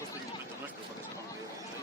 puesto un tuit nuestro para que sepamos que vamos ahí.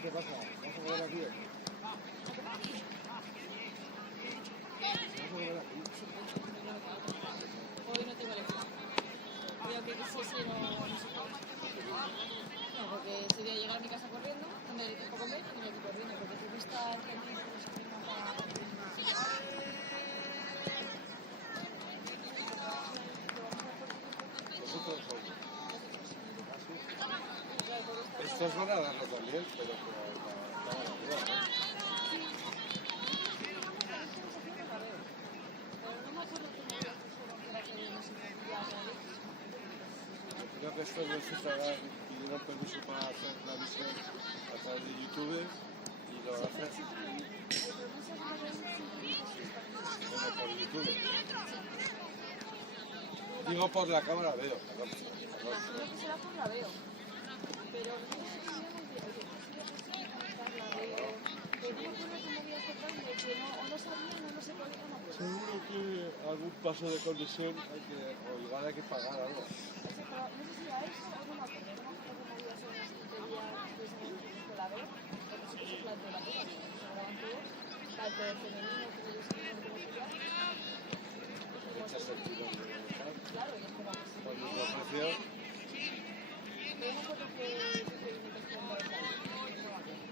¿Qué pasa? ¿Vas a jugar aquí? Hoy no tengo elección. Creo que quisiese no sé cómo. No, porque sería llegar a mi casa corriendo, donde el tiempo comer y me voy corriendo, porque tengo que estar pendiente de ese tema para... Estos van a darlo también, pero por la vida. Creo que esto necesitará pedir un permiso para hacer la visión a través de YouTube y lo haces por YouTube. Digo por la cámara veo. Creo que será por la veo. Pero no sé si me oye, no sé si la veo. Pero no me acuerdo cómo había este cambio, que no, o no sabían o no se podía, no me acuerdo. Seguro que algún paso de conducción hay que, o igual hay que pagar algo. O sea, pero no sé si era eso o no me acuerdo. No me acuerdo cómo había sido unas tonterías después en el escuela B, porque sí que se planteó la cosa, que se graban todos, tanto el femenino como el masculino como el ya. Echas el tirón de tal. Claro, y es como que sí. Por mismo precio, Pero no me acuerdo qué procedimientos tienen para esa ley, no me acuerdo.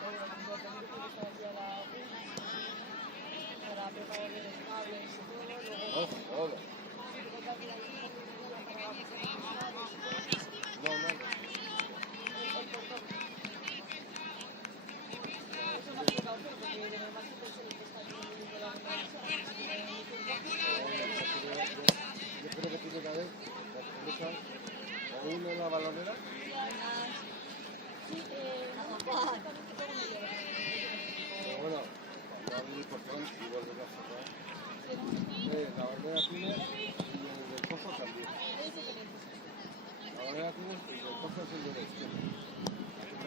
Pero bueno, me sorprendió porque estaba aquí a la una, para preparar los cables y todo, luego... no jodas. No, no. Yo creo que tiene que haber las cosas, o uno en la balonera, pero bueno, cuando abres el portón y vuelves a cerrar. La balonera tiene y el del cojo también. La balonera tiene y el del cojo es el de la izquierda.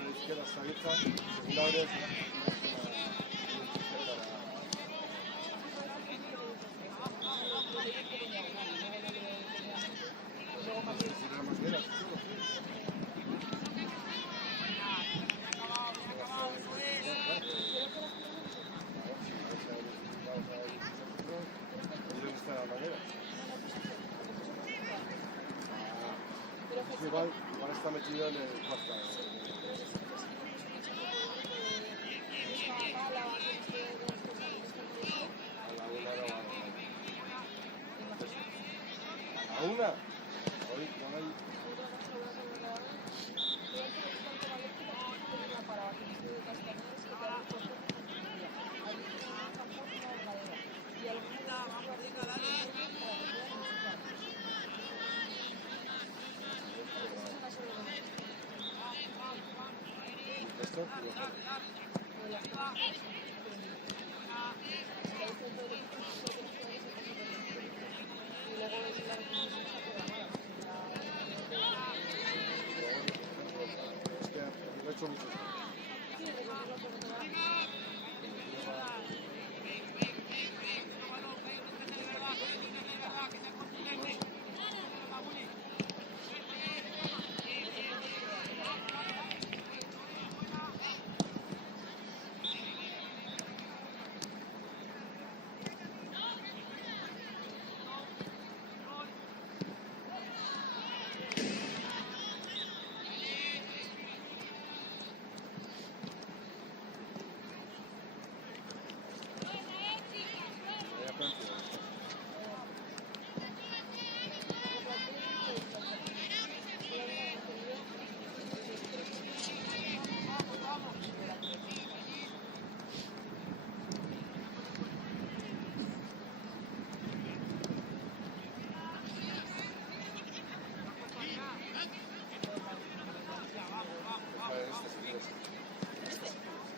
La izquierda está abierta, según la abres, igual está metido en el costa. A una. Hoy no hay. Esto, es que lo he hecho mucho.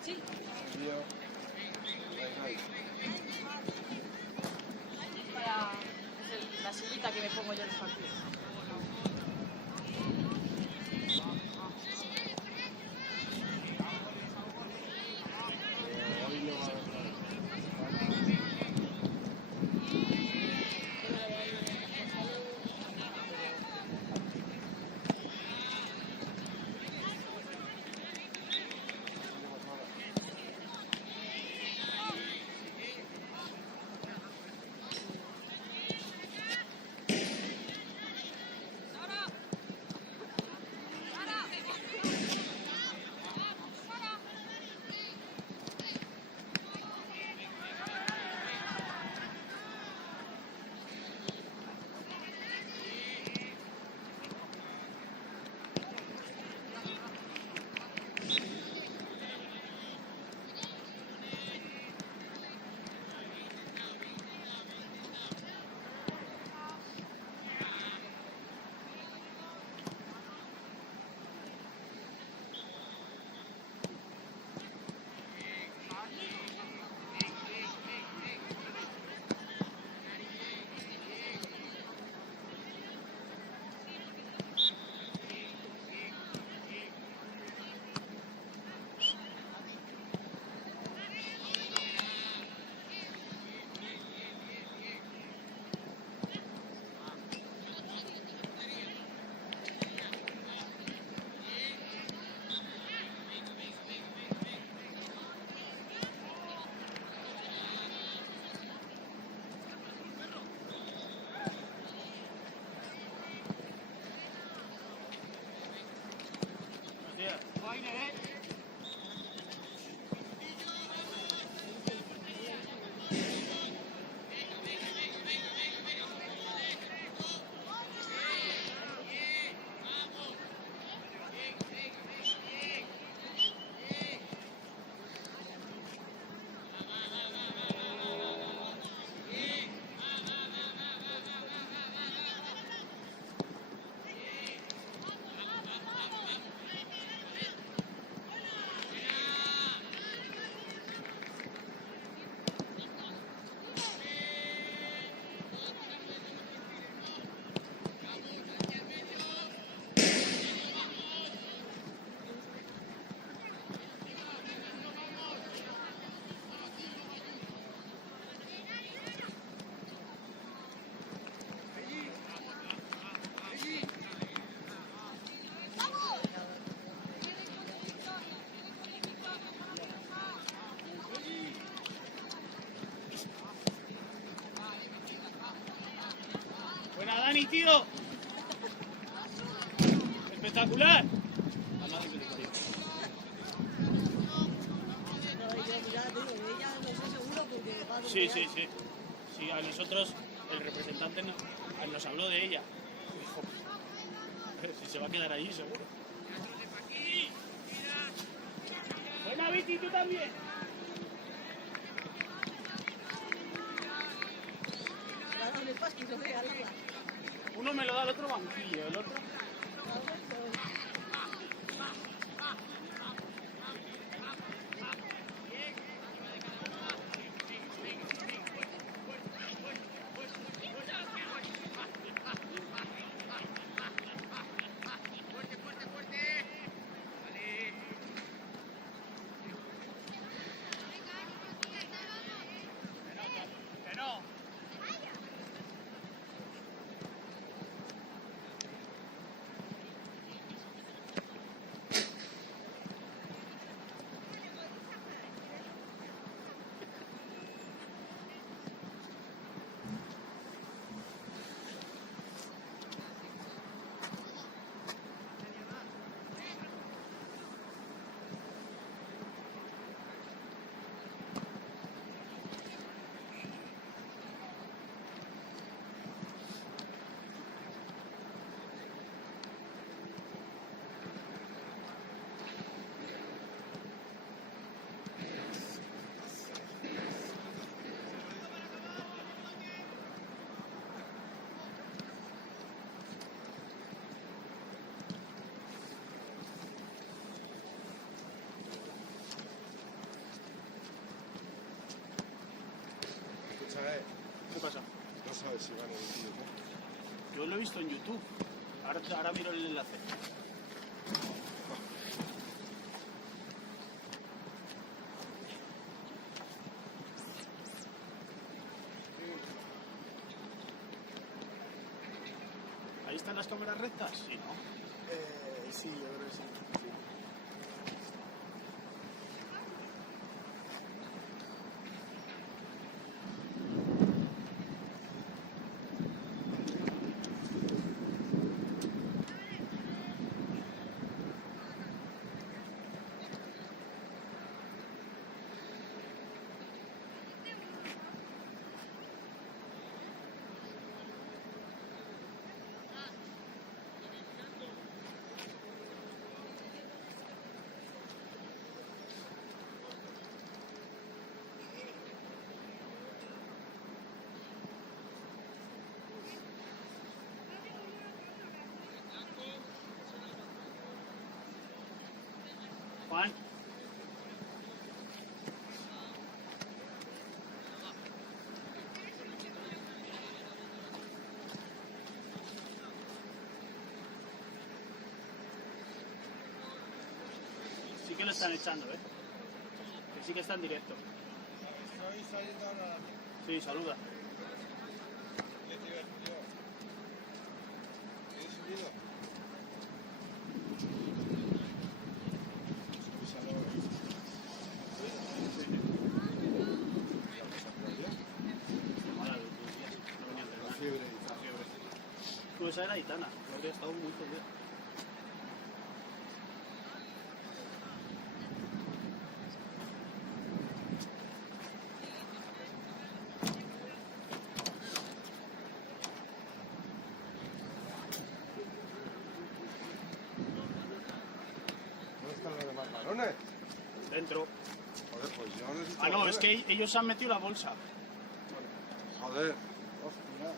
Sí. Para la sillita que me pongo yo en los partidos. ahí, tío! ¡Espectacular! A nadie se le cayó. No, yo, mira, digo, ella lo sé seguro porque va a Sí, sí, sí. Sí, a nosotros, el representante nos habló de ella. Dijo, si se va a quedar ahí, seguro. Buena, Viti, tú también. Claro, en el pasto y lo vea, nada. Uno me lo da al otro banquillo, el otro... Que no. Escucha, ¿Qué pasa? no sabes si van a decir, ¿no? Yo lo he visto en YouTube. Ahora miro el enlace. ¿Ahí están las cámaras rectas? Sí, ¿no? Sí, yo creo que sí. Juan. Sí que lo están echando, ¿eh? Que sí que está en directo. Estoy saliendo ahora. Sí, saluda. ¿Qué divertido? ¿Quieres subido? La fiebre. Pues esa era gitana, habría estado muy jodida. ¿Dónde están los demás balones? Dentro. Joder, pues yo necesito. Ah, no, balones. es que ellos han metido la bolsa. Joder. Hostia.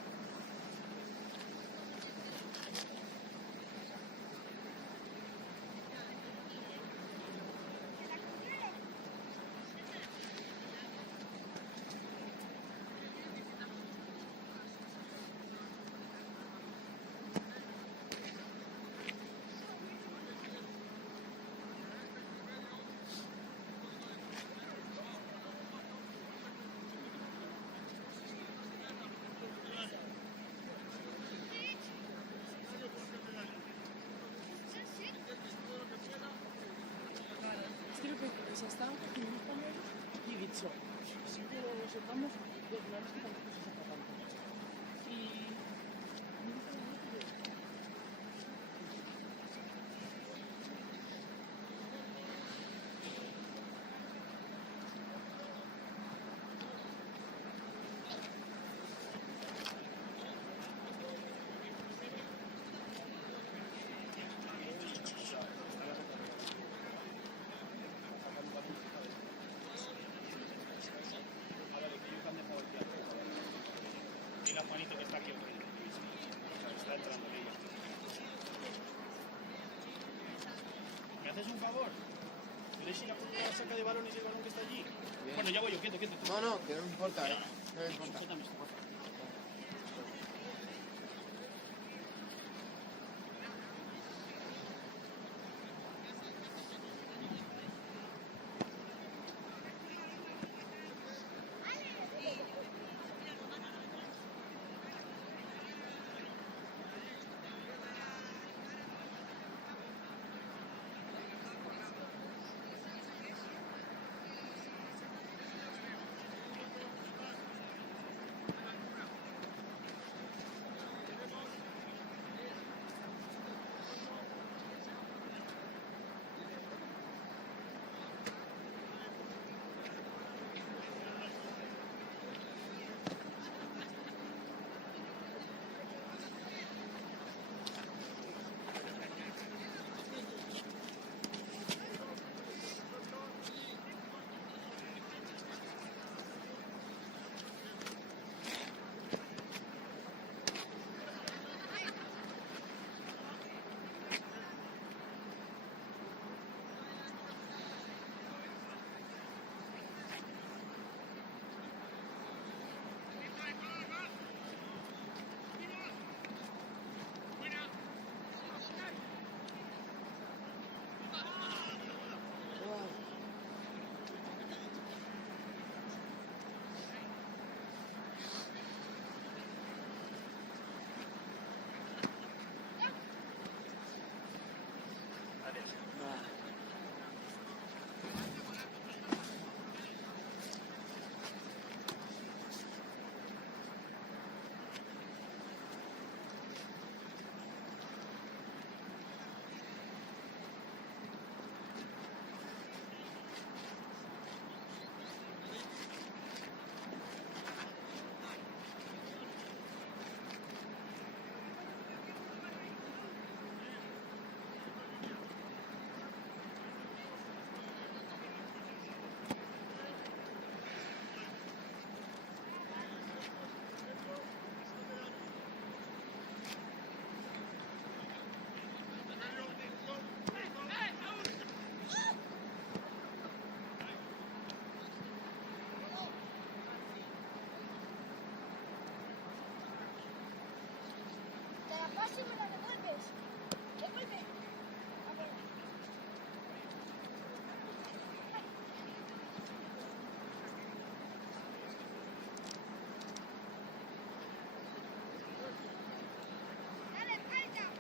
Es que lo que se estaban cogiendo en español y he dicho, sí que lo sepamos, pero claro es que tampoco se saca tanto. Y... hermanito que está aquí. O sea, está entrando ella. ¿Me haces un favor? ¿Puedes ir a poner la saca de balones y el balón que está allí? Bien. Bueno, ya voy yo, quieto. No, no, que no me importa, ¿eh? No me importa. Suéltame esto, por favor. paso y me la devuelves. Devuelve. A ver. Dale, falta.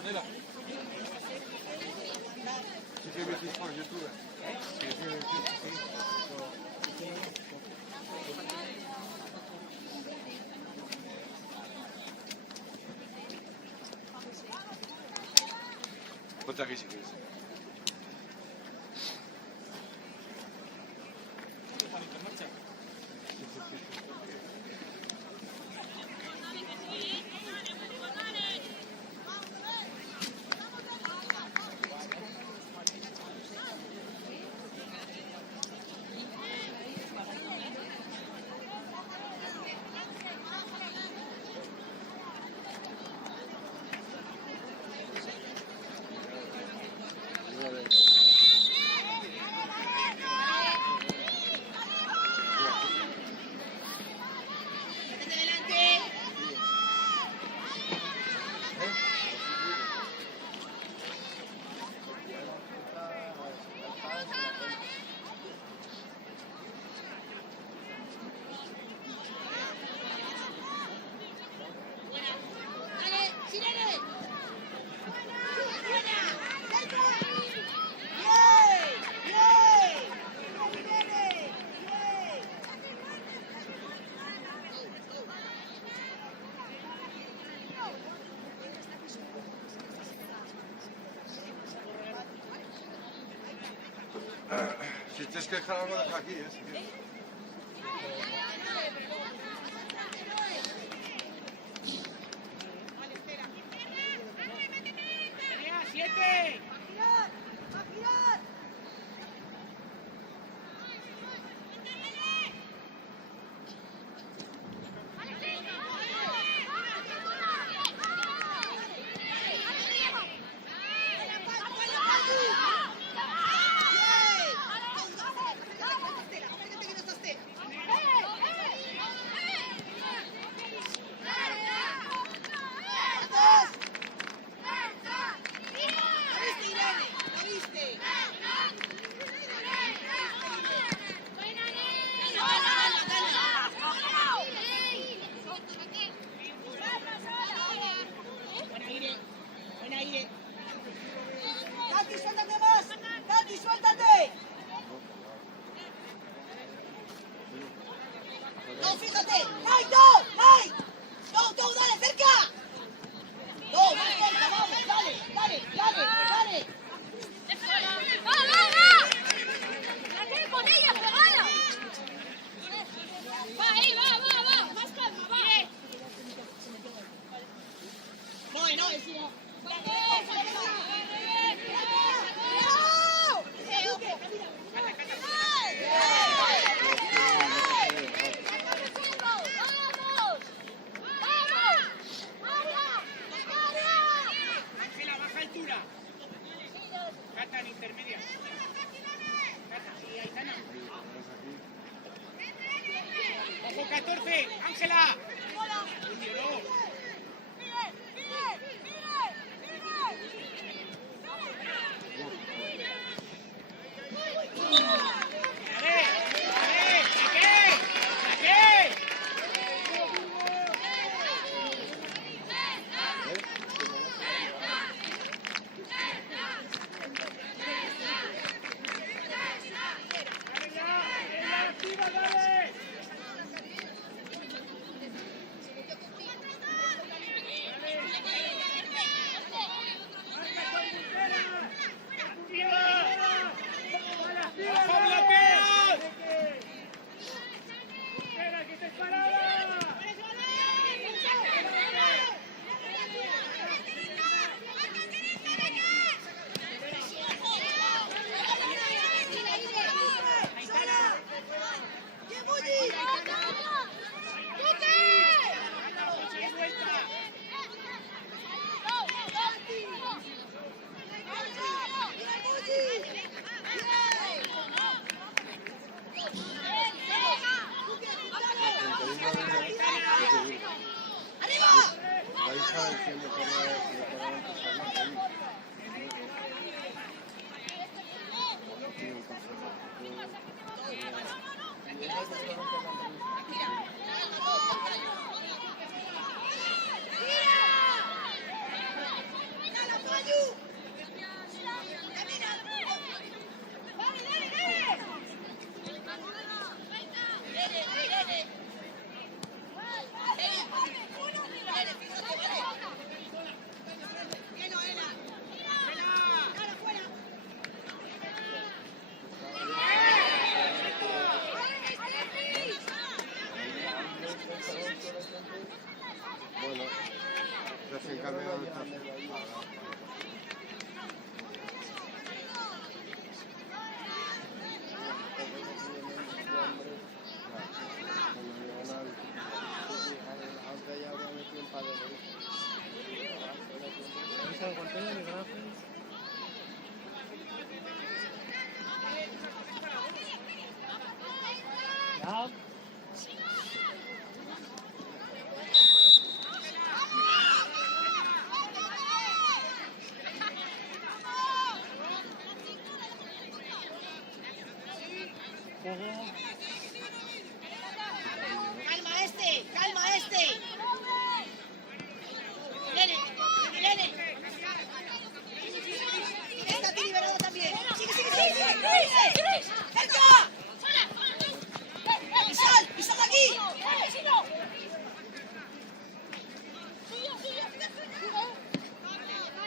Adela. Sí que ves por YouTube. Sí, ponte aquí si quieres. Si tienes que dejar algo, deja aquí, si quieres. ¡7! ¡Tati, suéltate más! ¡Tati, suéltate! ¡No, fíjate! ¡Ay, no! ¡Ay! ¡No, no, dale, cerca! ¡No, más cerca, vamos! ¡Dale, dale, dale, dale! ¡Va, va, va! ¡La tiene con ella, pegada! ¡Va, ahí, va, va, va! ¡Más calma, va! No, es ya. Ángela, baja altura. Cata en intermedia. Cata y Aitana. Ojo 14, Ángela. Funcionó. juego. Calma este, calma este. Irene, Irene. Está aquí liberado también. Sigue, sigue, sigue, sigue. ¡Cerca! ¡Pisad! ¡Pisad aquí!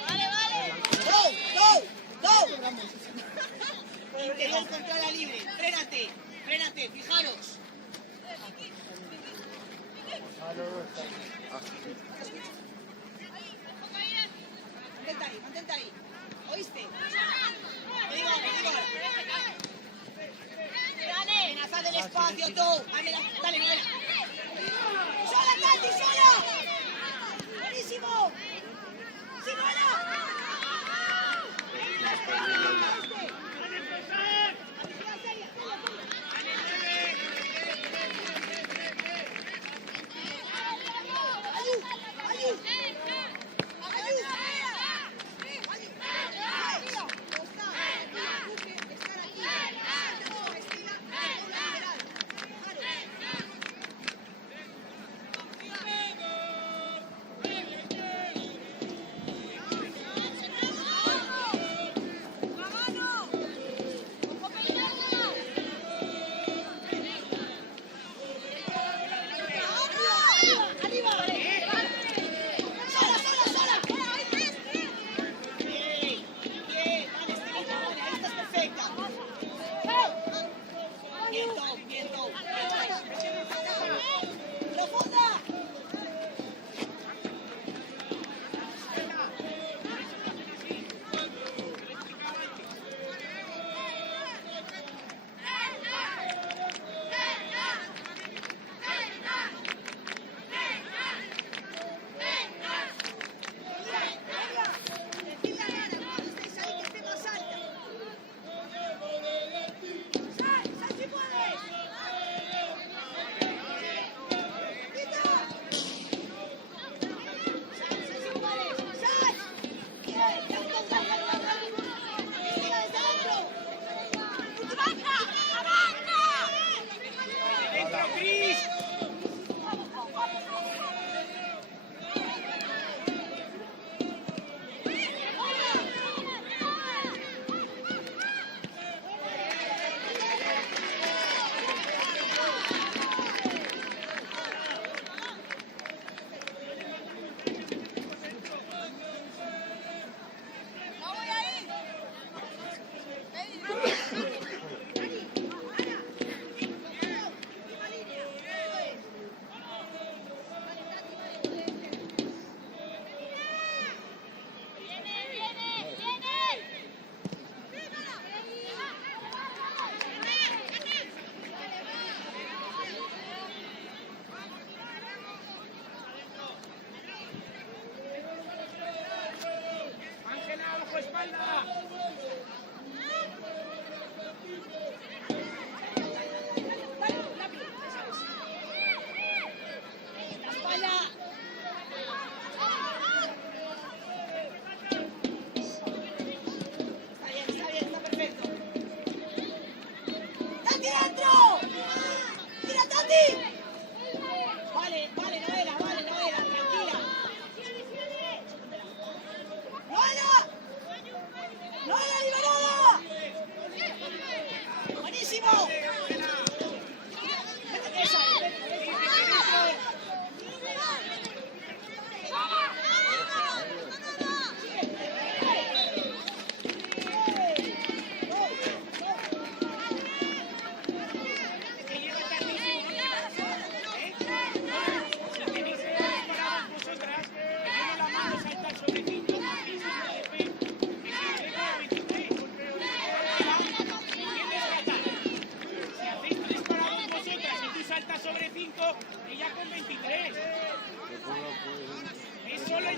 Vale, vale. ¡Go! Interior contra la libre. Frénate, frénate, fijaros. Mantente ahí. ¿Oíste? Me digo. Amenaza del espacio, tú. Dale, Noela. ¡Sola, Tati, sola! ¡Buenísimo! ¡Sí, Noela!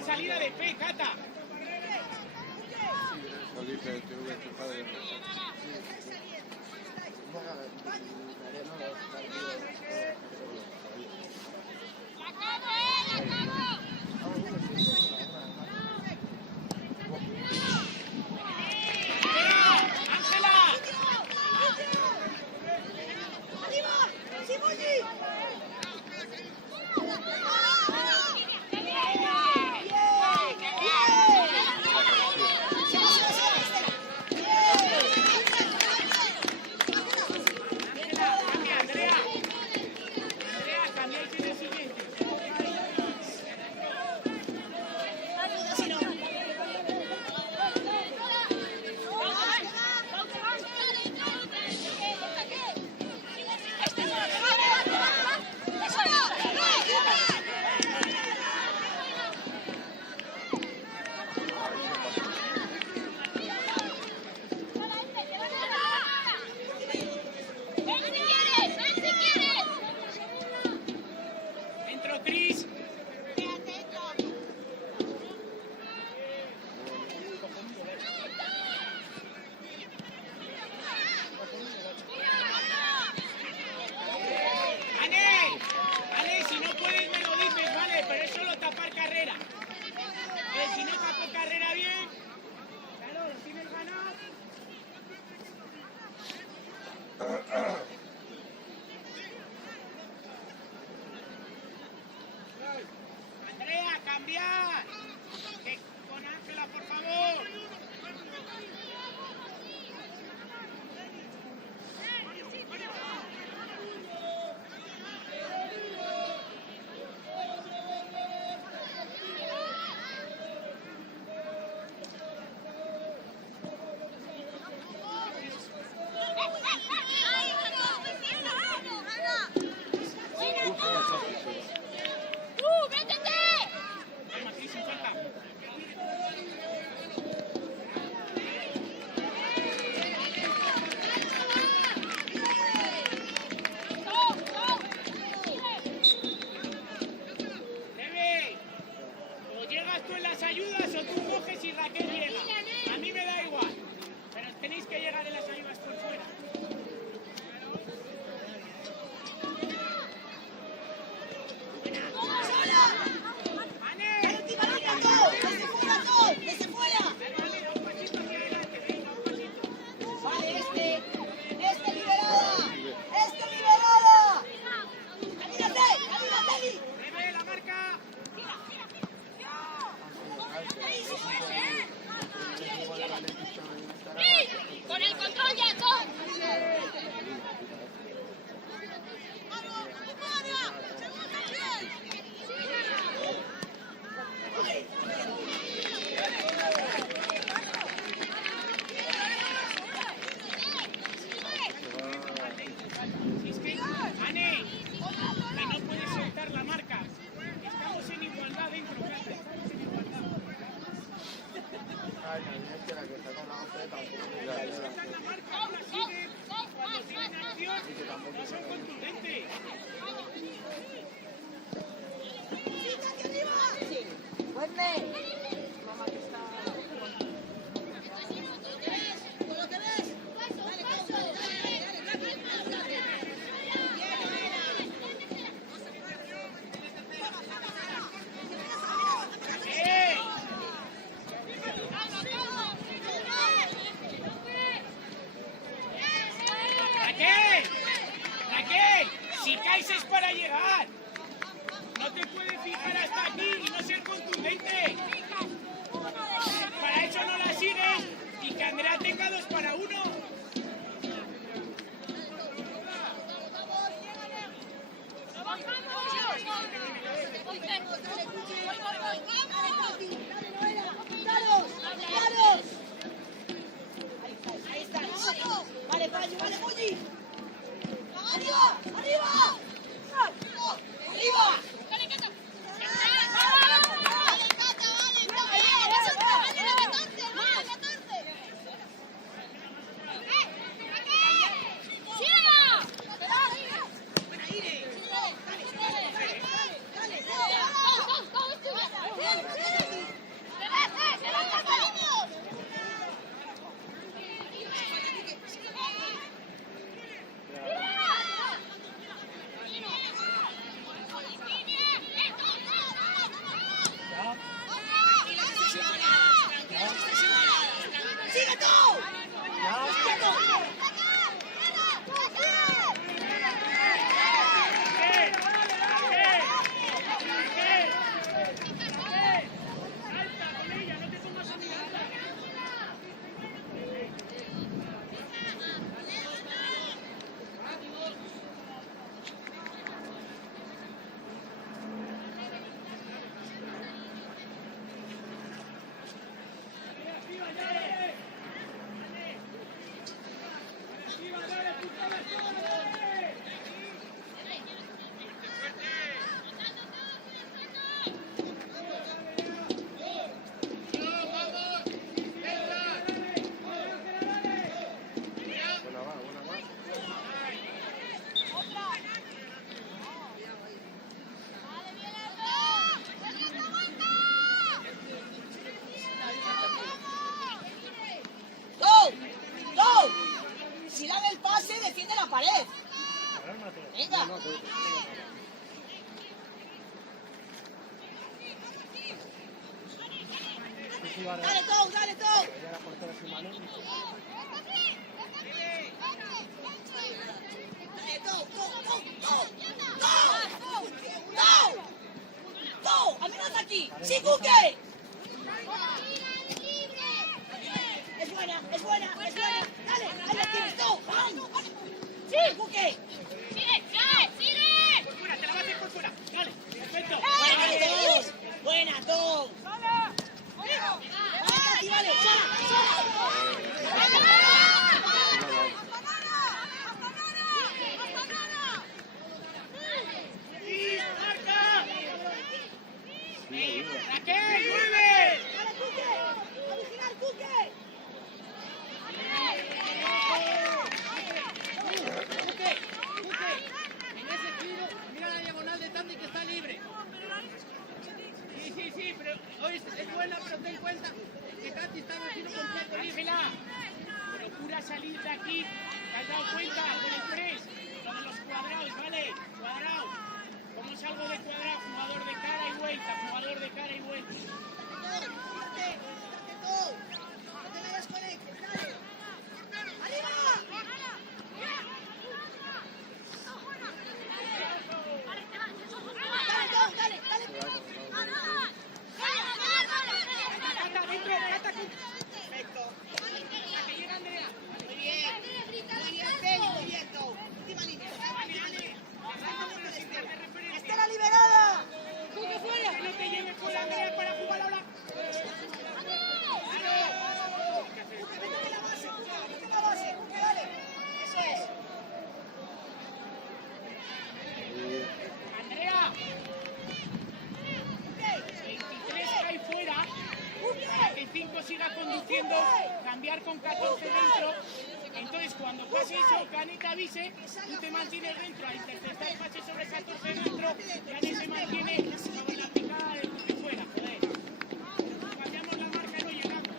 salida de fe, Cata. es que la que saca la otra tampoco me Cuando tienen acción, no son contundentes. ¡Fuerte! Mamá que está... ¿Con lo que ves? Dale, Causa, dale, Raquel, si caes es para llegar. No te puedes fijar hasta aquí y no ser contundente. Para eso no la sigues y que Andrea tenga 2 para 1. Ahí está. Vale, Payu, vale, Polly. ¡Arriba! ¡Arriba! ¡Arriba! ¡Sigue tú! ¡Sigue tú! Salta con ella, no te pongas a mirarla. Buena va, buena va. ¡Go! ¡Go! Si dan el pase, defiende la pared. Venga. No, pero... Dale, Tom, dale, Tom. Dale, Tom, Tom, amenaza aquí. ¡Sí, Cuque! Es buena, es buena, es buena. Dale, ahí la tienes, Tom. ¡Sí, Cuque! Por fuera, te la vas a hacer por fuera. Dale, perfecto. Buena, Tom. Buena, Tom. Vale, vale, ¡Y marca! ¡Raquel, mueve! ¡Dale, Cuque! ¡A vigilar, Cuque! En ese giro, mira la diagonal de Tandy que está libre. Sí, pero hoy es buena, pero ten en cuenta que Katy está en el giro completo. Ángela, procura salir de aquí. ¿Te has dado cuenta con el press? Lo de los cuadrados, ¿vale? Cuadrado. ¿Cómo salgo de cuadrado? Jugador de cara y vuelta, jugador de cara y vuelta. ¡Estela liberada! ¡Que no te lleves con la Andrea para jugar ahora! ¡Claro! cambiar con 14 dentro. Entonces, cuando pase eso, Cane te avise, tú te mantienes dentro, a interceptar el pase sobre 14 dentro, Cane se mantiene sobre la picada de fuera, joder. Fallamos la marca no llegando.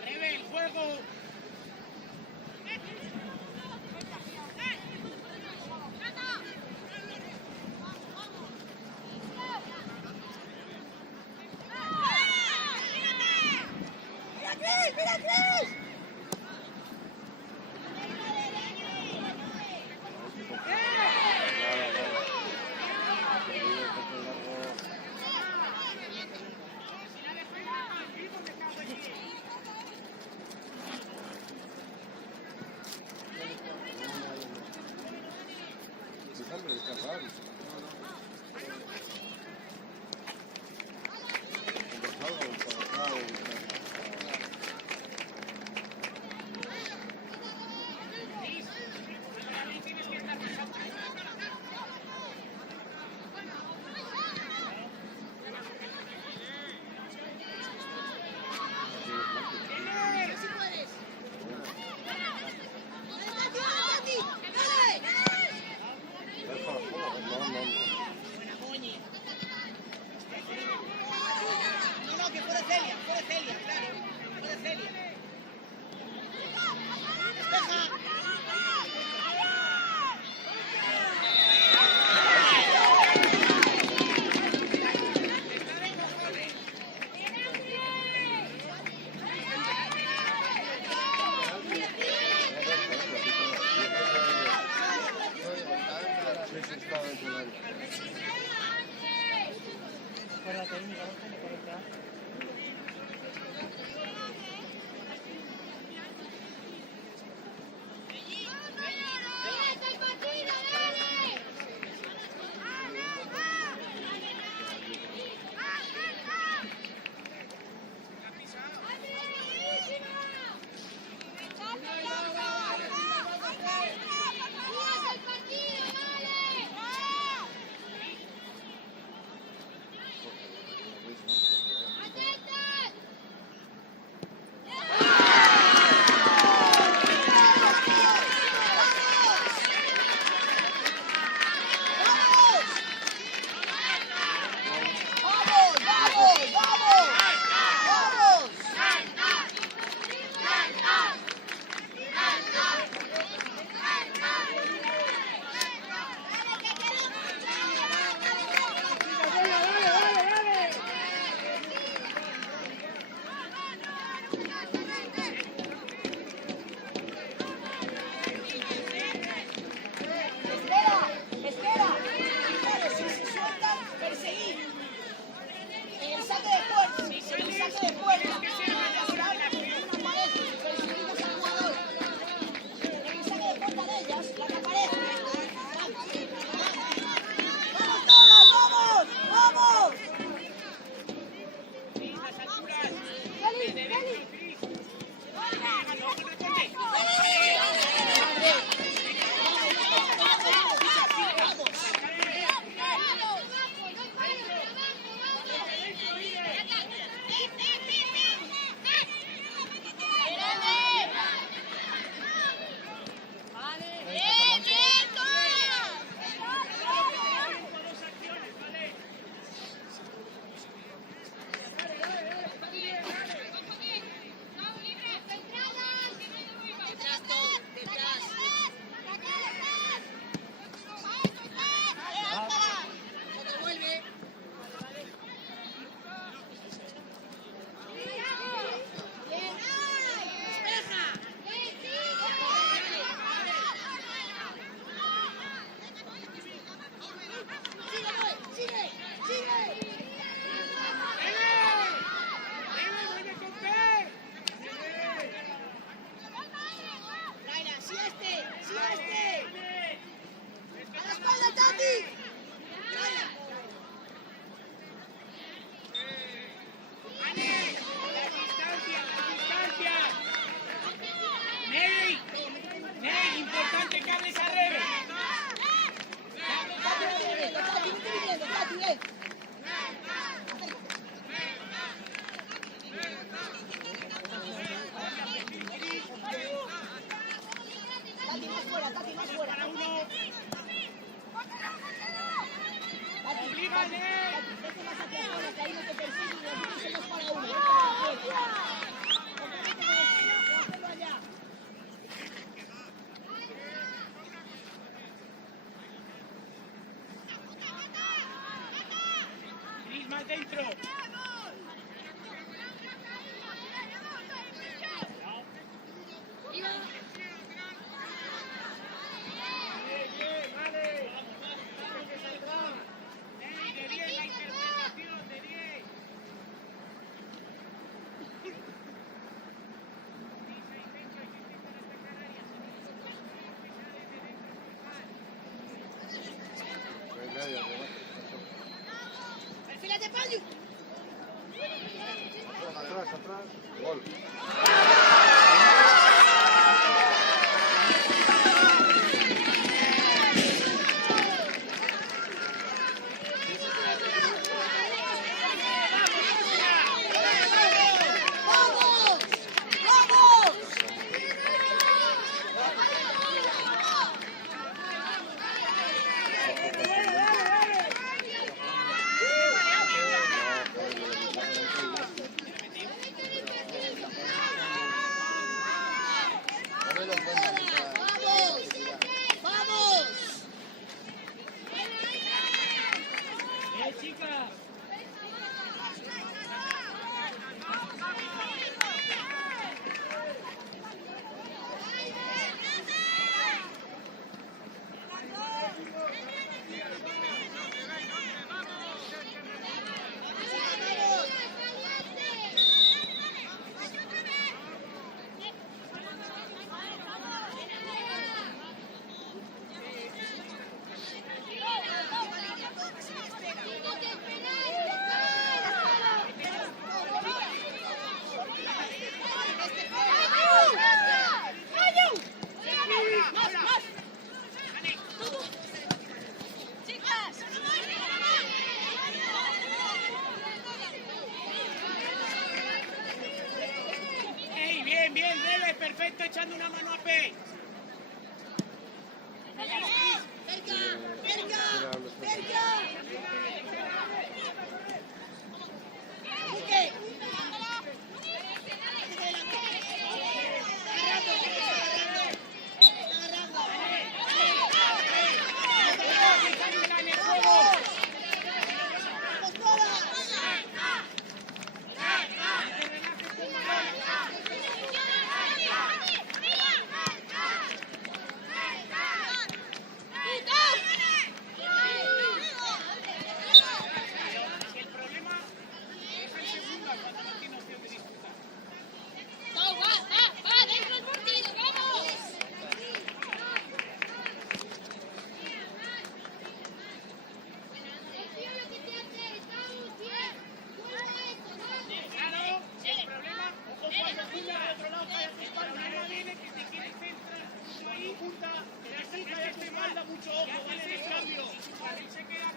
Breve el juego. ¡Mira, Cris! ¡Mira, Cris! No, que fuera Celia, claro. Fuera Celia. Sí, las alturas. Desde dentro, sí. dentro. De 10 la interpretación, de 10. Venga, ya, ya. ¡Perfílate, Payu! Atrás, atrás. Gol. ¡Vamos! ¡Vamos! ¡Vamos! ¡Vamos! Chicas. ¡Ey, bien, bien, Rebe, perfecto, echando una mano a P! ¡Cerca! ¡Cerca! ¡Cerca! ¡Quique! ¡En el juego! ¡Vamos todas! Si el problema es el segundo, cuando no tiene opción de disputar. Claro, el problema, ojo cuando punta al otro lado, falla tu espalda. El problema viene que te quieres centrar mucho ahí, punta, te das cerca de tu espalda, mucho ojo, ¿vale? En el cambio. Ahí se queda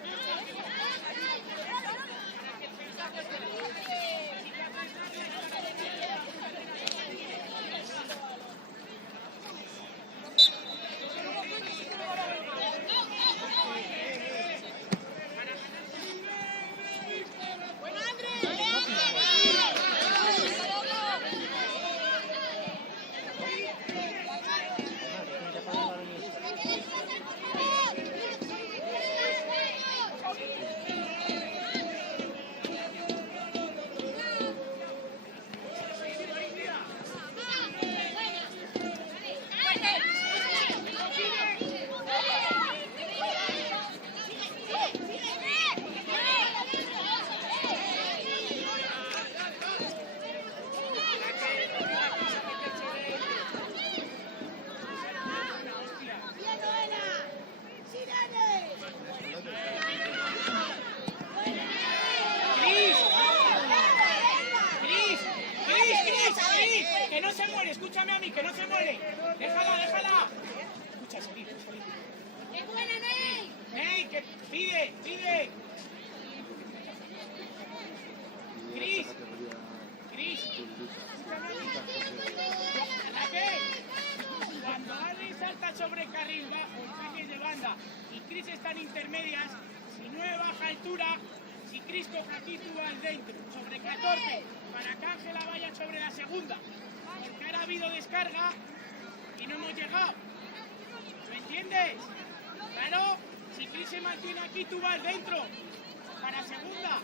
que no se muere, escúchame a mí, que no se muere. Déjala, déjala. Escucha, seguid. ¡Qué buena, Ney! ¡Ey, que pide, pide! Cris, Cris, escúchame a mí. ¿A qué? Cuando Ale salta sobre carril bajo, el de banda, y Cris está en intermedias, si no es baja altura, si Cris coge aquí, tú vas dentro, sobre 14, para que Ángela vaya sobre la segunda. Porque ahora ha habido descarga y no hemos llegado. ¿Me entiendes? Claro, si Cris se mantiene aquí, tú vas dentro, para segunda.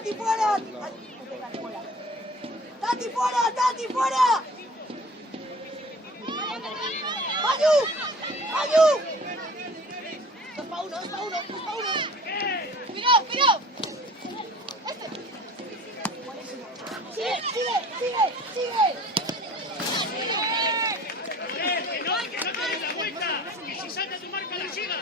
¡Tati fuera! ¡Tati fuera! ¡Tati fuera! ¡Mayu! ¡Mayu! 2 para 1, 2 para 1, 2 para 1. ¡Cuidado, cuidado! ¡Sigue, sigue, sigue, sigue! ¡Que no te des la vuelta! ¡Que si salta tu marca la siga!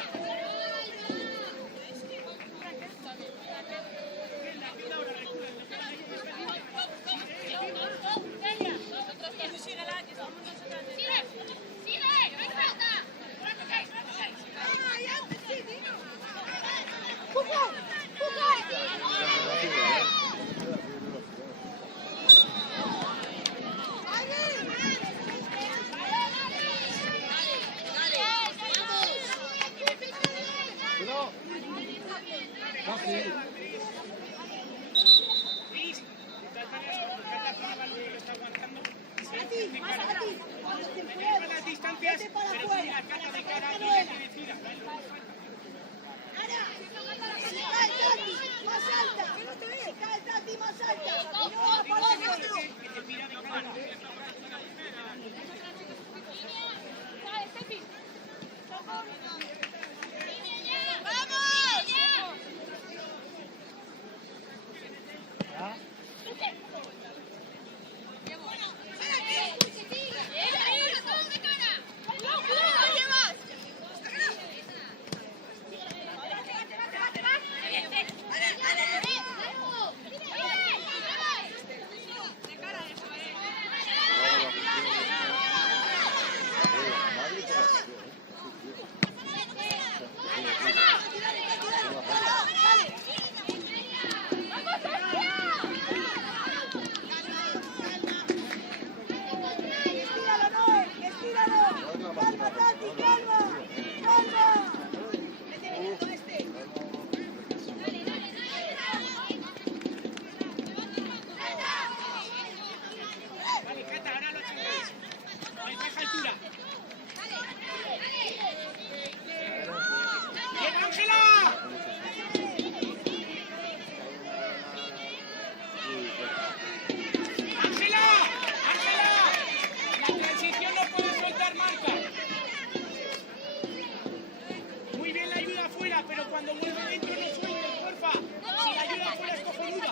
Cuando vuelve dentro no sueltes, porfa. Si la ayuda fuera es cojonuda.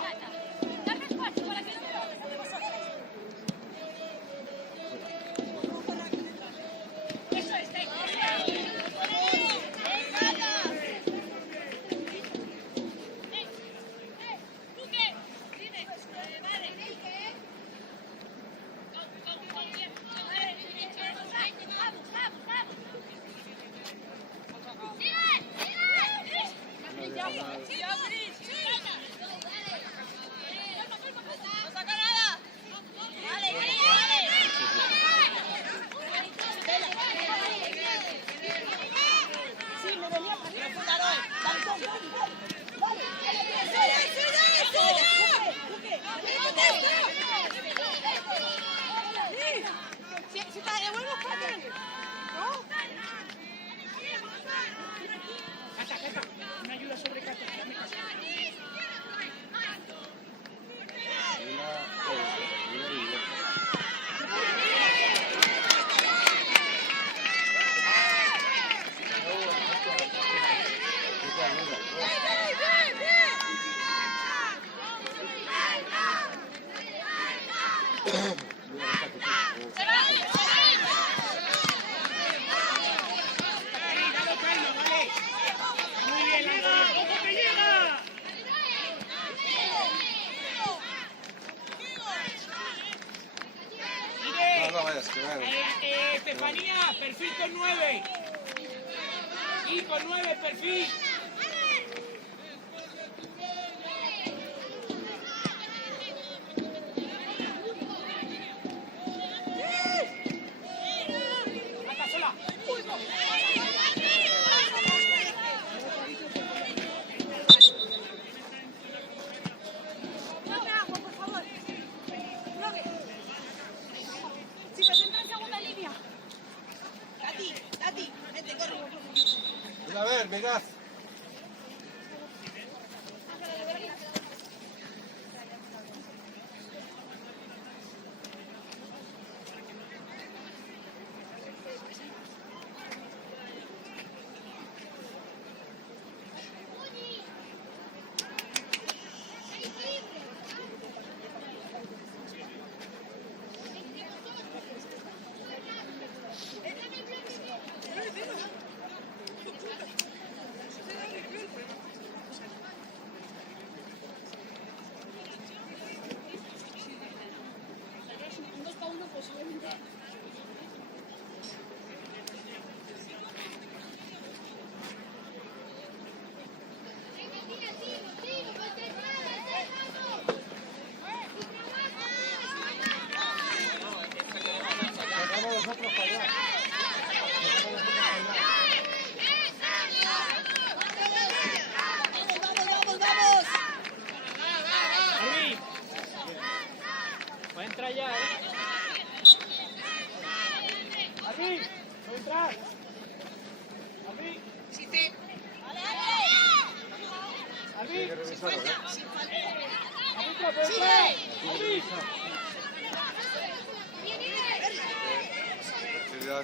Dame espacio para que no me lo de vosotros. Eso es, Si te devuelvo, espérate. ¿No? Cata, una ayuda sobre Cata. Dame caso. Estefanía, perfil con 9. Y con 9, perfil. Anda sola. Dame agua, por favor. Si presenta en segunda línea. Tati, vente, corre. A ver, Megas.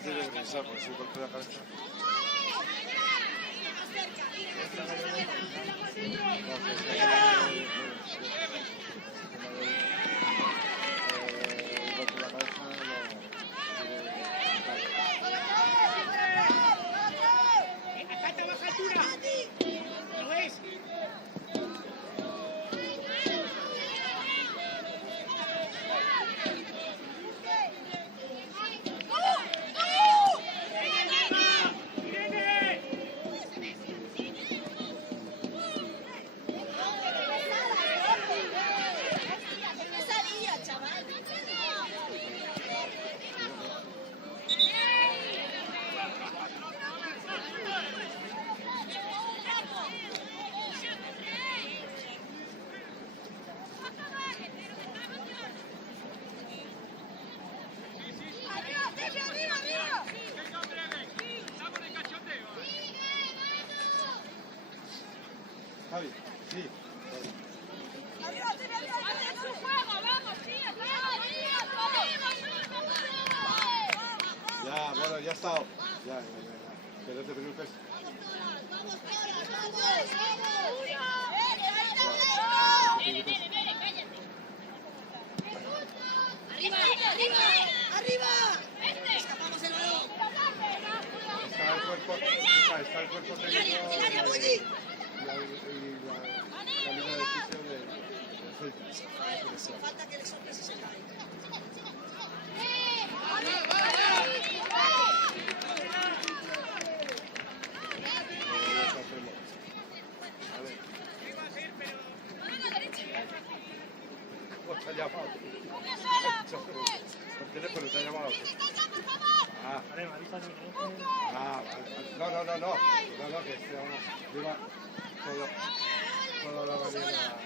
Tiene que revisar por si golpea la cabeza. Cata, baja altura. ¿Lo ves? Javi, sí. Ya, bueno, ya está. Ya. Que no te preocupes. Vamos, vamos, arriba está el cuerpo técnico y la línea de fisio del Celta. Falta que le sople 60. Te ha llamado. Por teléfono te ha llamado. Ah, no, que se llama. Viva toda la mañana.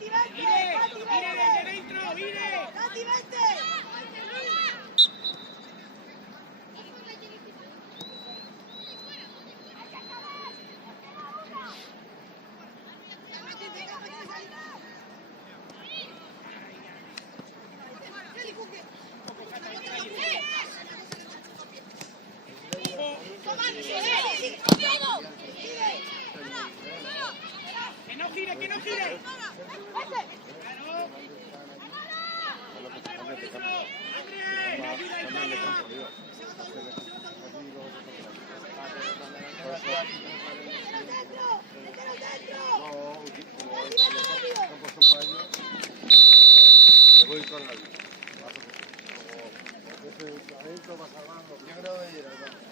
Nati, vente, ¡Mire! Nati, ¡Mire vente. desde dentro! ¡Mire! Nati, vente. ¡Que no gire, que no gire! ¡Claro! ¡André! ¡La ayuda Italia! Me voy con la vida. Porque ese talento va salvando. Yo creo que ir al banco.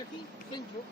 aquí, centro.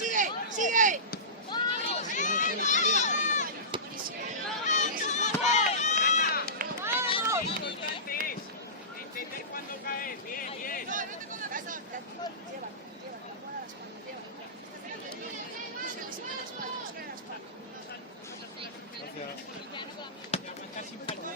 sigue, sigue. Entender cuándo caer. Bien, bien. Gracias. Aguantar sin falta.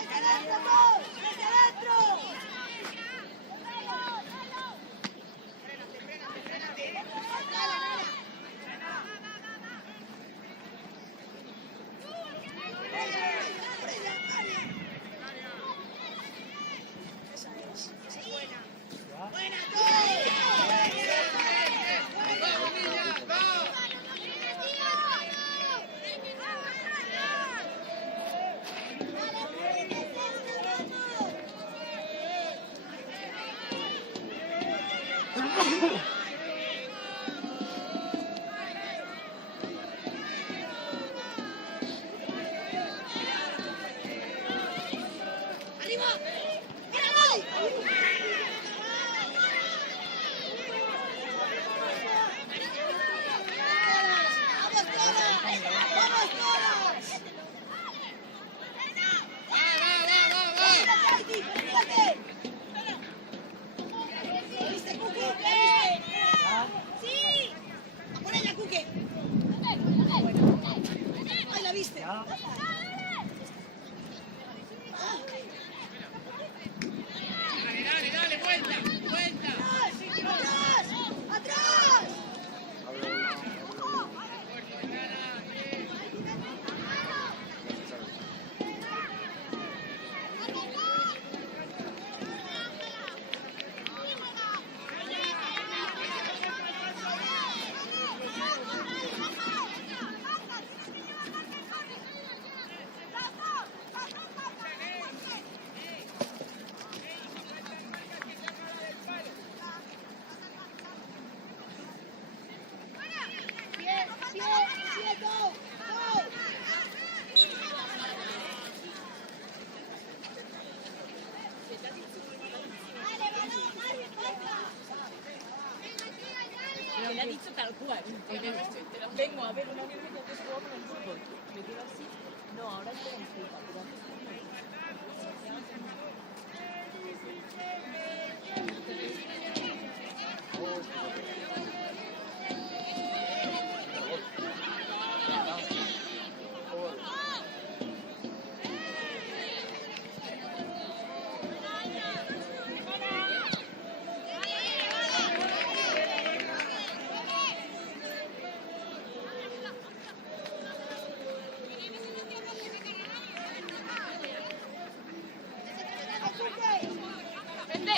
¡Desde dentro, Pau! ¡Desde dentro! ¡Buena, ¡Arriba! ¡Míralo! ¡Vamos todas! ¡Vamos todas! ¡Fíjate, fíjate! ¿Viste, Cuque? ¡Sí! ¡A por ella, Cuque! ¡Ahí la viste! Dale, vuelta. ¡Atrás! ¡Atrás! ¡Bien! ¡Go! ¡Go! ¡Dale, balón, Marvin, pasa! Pero le ha dicho tal cual. Vengo a ver una niña que antes jugaba con el fútbol. Me quedo así. No, ahora estoy en FIFA, pero antes ¡Cuque! ¡Vente!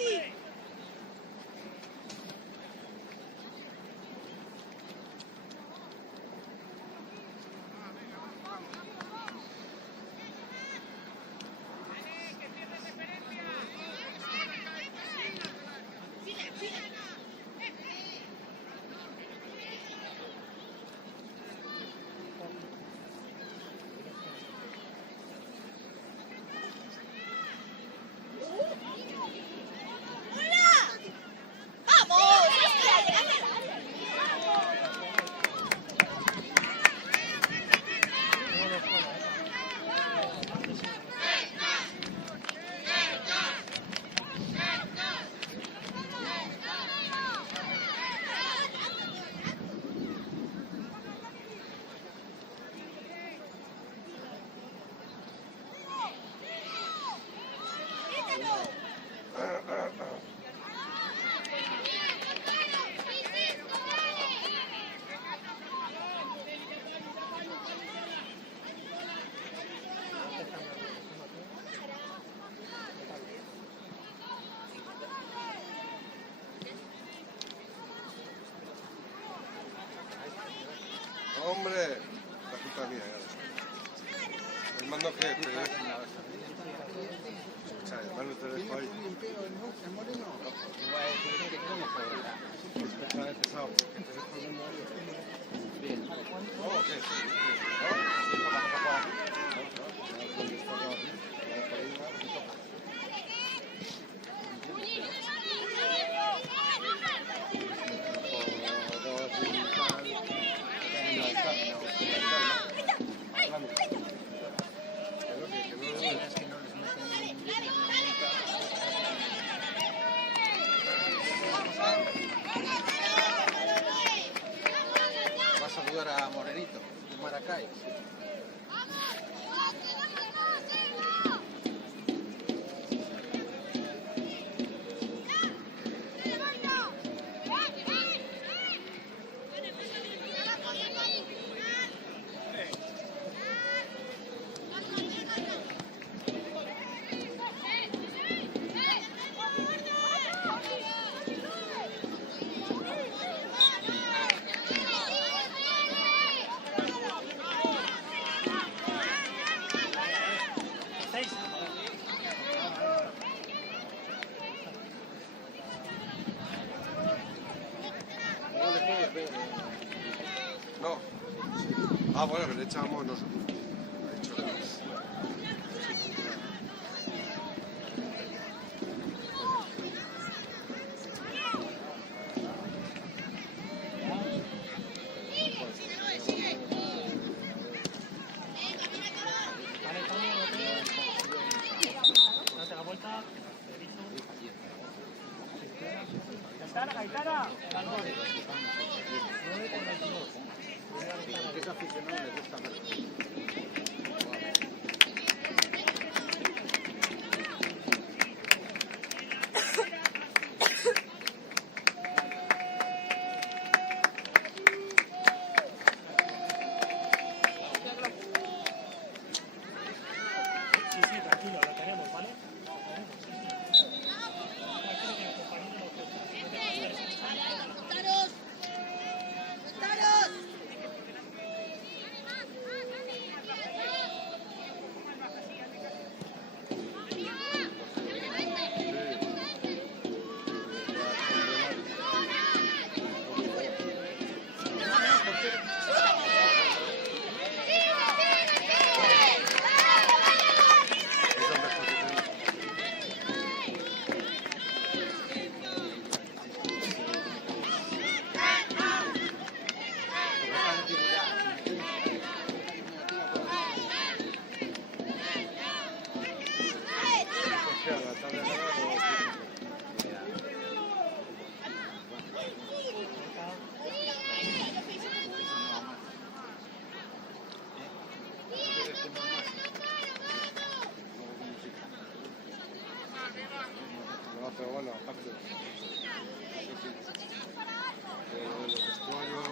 Katy! ¡Vamos! Hombre, la puta mía, ya. El mando que te dejo. O sea, el mando te dejo ahí. Está de pesado, porque te dejo el mando ahí. Oh, ¿qué? Va a saludar a Morenito, de Maracay. No. Ah, bueno, que le echamos nosotros. Vale, Tony, date la vuelta. Gaitana, Gaitana. Que es aficionado, le gusta más. Sí, sí, tranquilo, lo tenemos, ¿vale? ¡Contaros! ¡Contaros! No, pero bueno, aparte. Los vestuarios.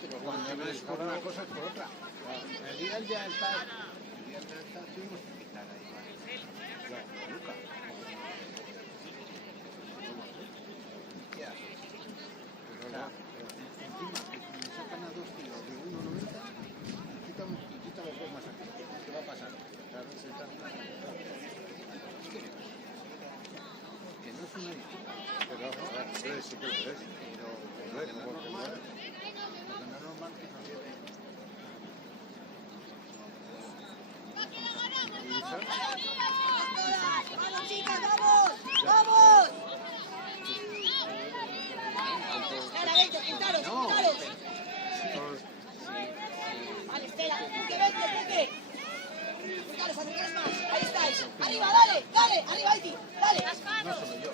Pero cuando ves por una cosa es por otra. El día ya está tuvimos que quitar ahí. Luca. Ya. Encima, que me sacan a 2 kilos de 1,90 y quita los dos más aquí. ¿Qué va a pasar? Claro, se está... Que no es una disputa. Pero, hombre, sí que lo es. Pero lo normal que nos lleve... ¡Vamos, chicas, vamos! ¡Vamos! Espera, vente, juntaros, juntaros. Vale, espera, vente. Juntaros, acercaros más. Ahí estáis. Arriba, dale, dale, arriba, Haití, dale. No solo yo.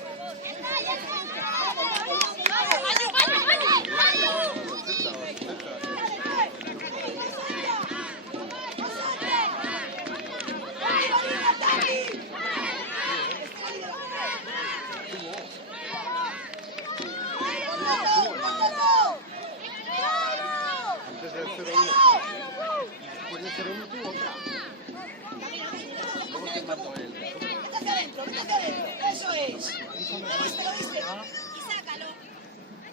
Antes del 0-1. Después de 0-1 tuvo otra. Luego te mato él. Vete hacia adentro, eso es. ¿Lo viste? Y sácalo.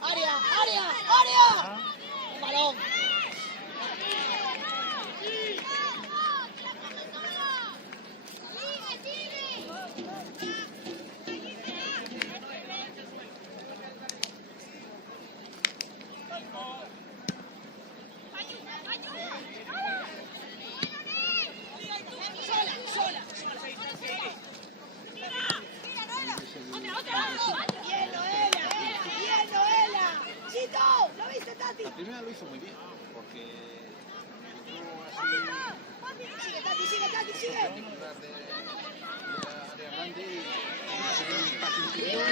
¡Área! Un balón. Sola. Bien, Noela. Chito, ¿lo viste, Tati? La primera lo hizo muy bien, porque Sigue, Tati, sigue. películas de área grande y un pase interior.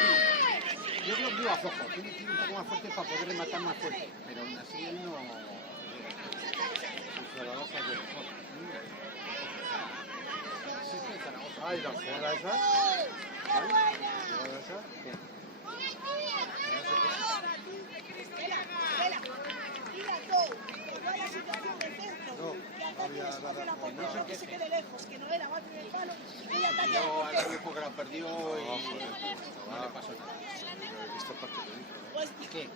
Yo creo que iba flojo, tiene que ir un poco más fuerte para poder rematar más fuerte, pero aún así él no... Zaragoza que mejor. Sí, sí, Zaragoza. Ah, ¿y la jugada esa? ¡Qué buena! ¿Jugada esa? Espera. Tira todo. No haya situación de centro. No, Que a Tati había les coge la nada. portería, que se quede lejos, que Noela va a tener el palo. Ella está Yo al ya. grupo que la perdió y no le pasó nada. He visto parte de eso. Pues, ¿Y qué?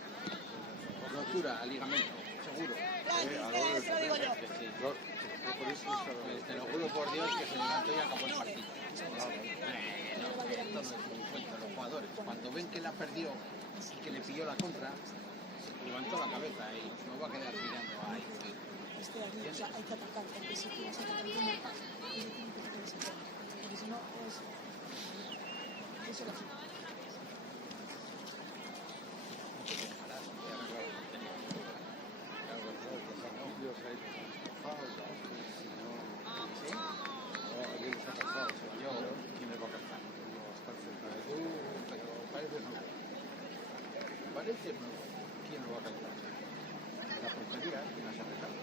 Rotura, ligamento, seguro. Francis, te lo digo yo. Que sí. Por eso es Te lo juro por Dios que se levantó y acabó el partido. No, esto no es un cuento. Los jugadores, cuando ven que la perdió y que le pilló la contra, se levantó la cabeza y no va a quedar mirando ahí. Este de aquí, o sea, hay que atacar, porque si tú vas a atacar con el pase, ellos tienen que hacer ese tema, porque si no, eso lo hace. Dios ahí. Falta, si no... Alguien les ha casado, Yo, ¿quién me va a cantar? no estar cerca de tú. Pero parece no. Parece no. ¿Quién lo va a cantar? La portería, ¿quién las ha dejado?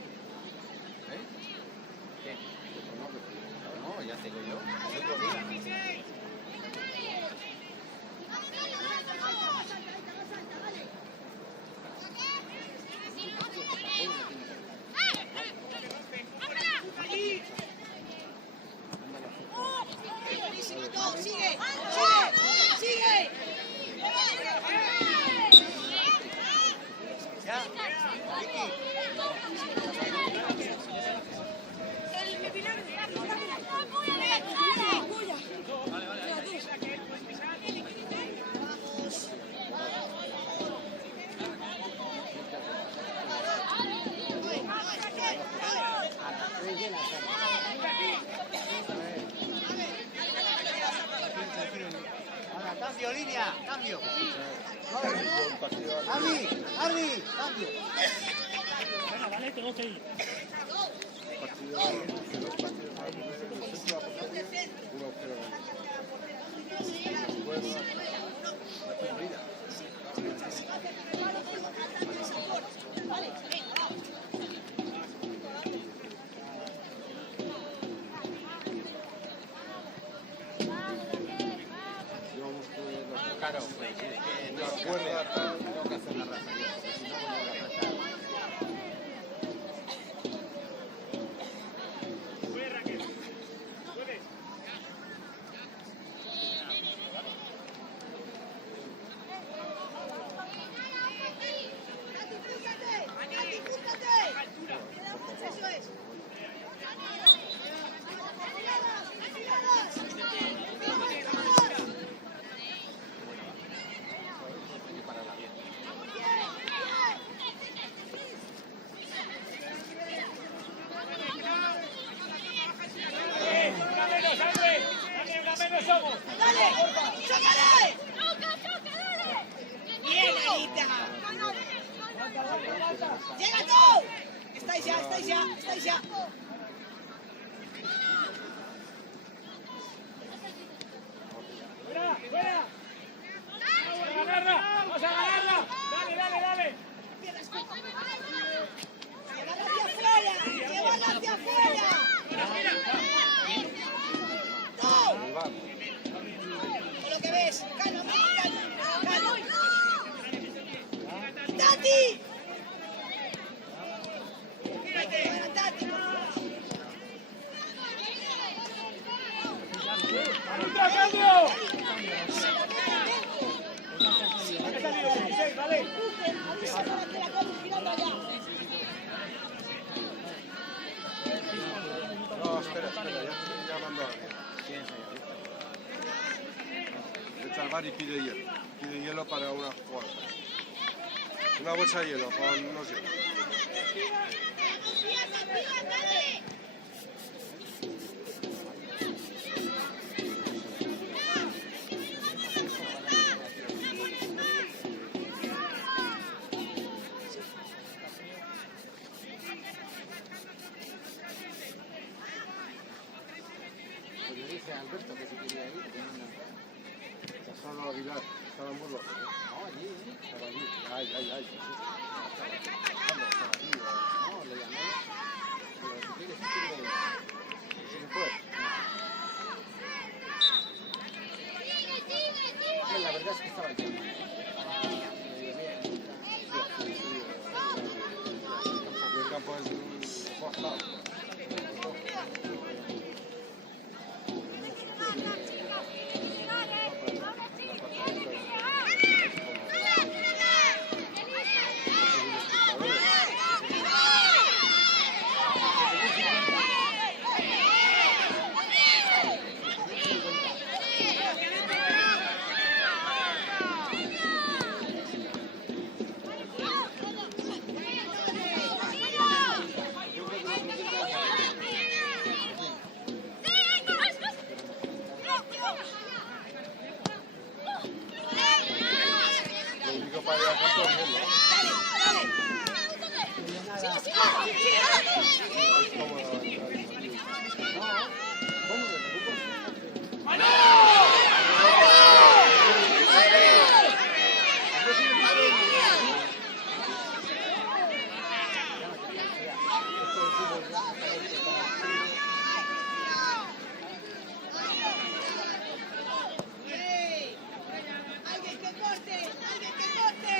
¿Eh? ¿Qué? No, ya tengo yo. El otro día. Buenísimo, todo. Sigue. Ahora, cambio, línea, cambio. Un partido Ardi, cambio. Venga, vale, tengo que ir. partido hace 2 partidos a la primera en el centro, a portería, 1-0 Claro, pues es que no tengo que hacer la raza, porque si no voy a la raza. ¡Llega todo! Estáis ya, estáis ya, estáis ya. ¡Fuera! ¡Fuera! ¡Vamos a ganarla! ¡Vamos a ganarla! ¡Dale, dale, dale! ¡Llévala hacia afuera! ¡Llévala hacia afuera! ¡No! Con lo que ves, calma, calma, calma. ¡Tati! Bueno, Tati, por favor. ¡Contra, cambio! Ha salido 16, ¿vale? No, espera, ya estoy llamando a alguien. Echa al bar y pide hielo. Pide hielo para una jugada. Una bolsa de hielo con unos hielos. Pues le dije a Alberto que si quería ir, que no. Solo Aguilar, estaba en Burgos. No, allí. Estaba allí. Ay, ay, ay. No, le llamé. Pero si quieres, sí que ¿Sí que fue? la verdad es que estaba allí. Y el campo es bajado. Lo único para ir a campo es hielo. Es cómodo entrar ahí. Bueno, de fútbol. ¡Alguien que corte! ¡Alguien que corte!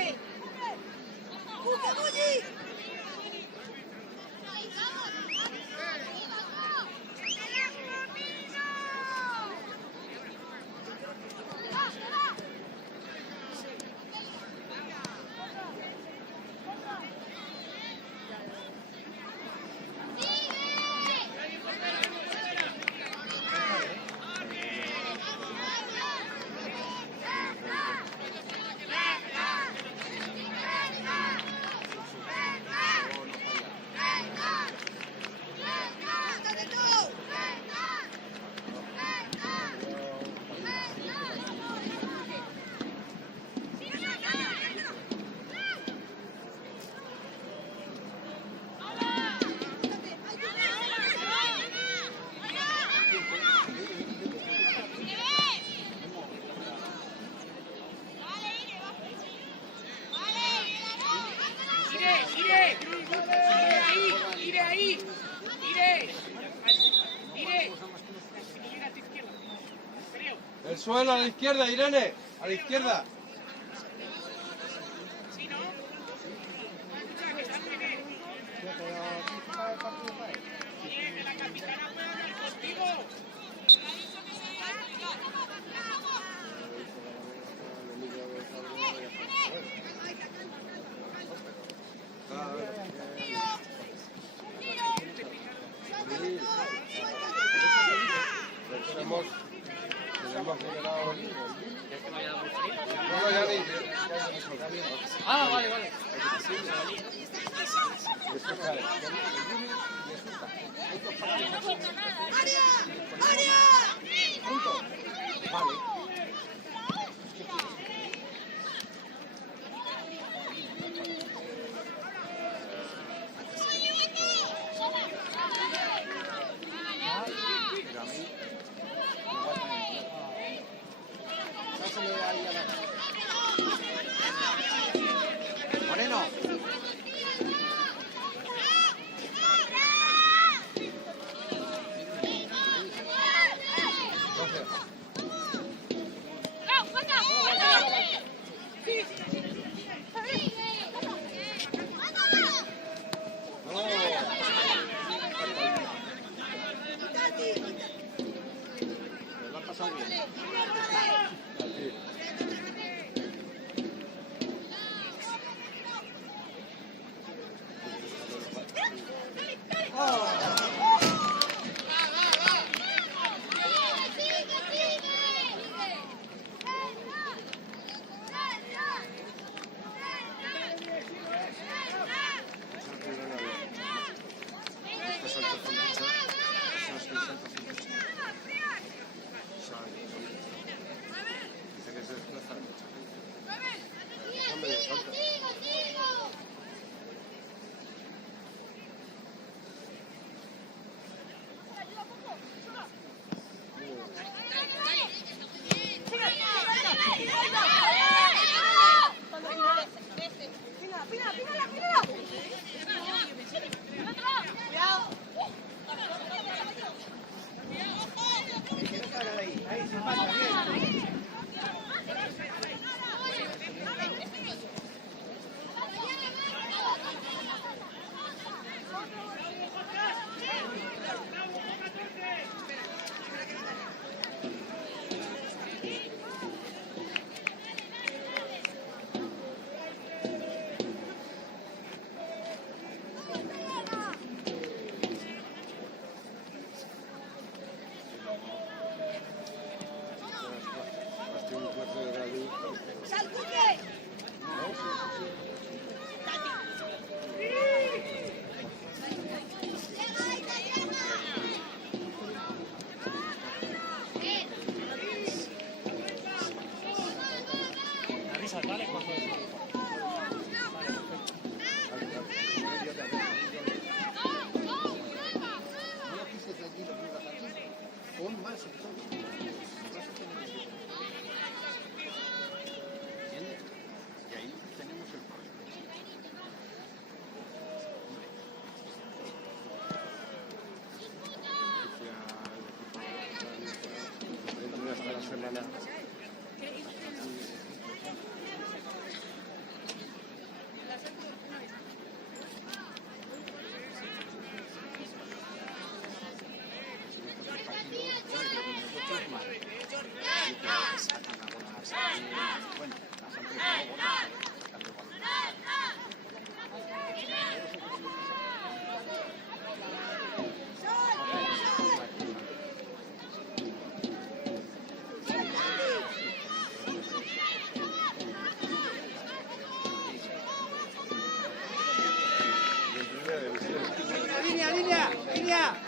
¡Busca, Bulli! ¡Búscate todo! ¡Ire ahí! ¡Ire a tu izquierda! Creo. El suelo a la izquierda, Irene. A la izquierda. ¿Sí, no? Escucha, que está muy bien. Oye, que la capitana puede hablar contigo. Tenemos liberado. No, ya ni. Ah, vale, vale. ¡Área! ¡Área! Lo ha pasado bien.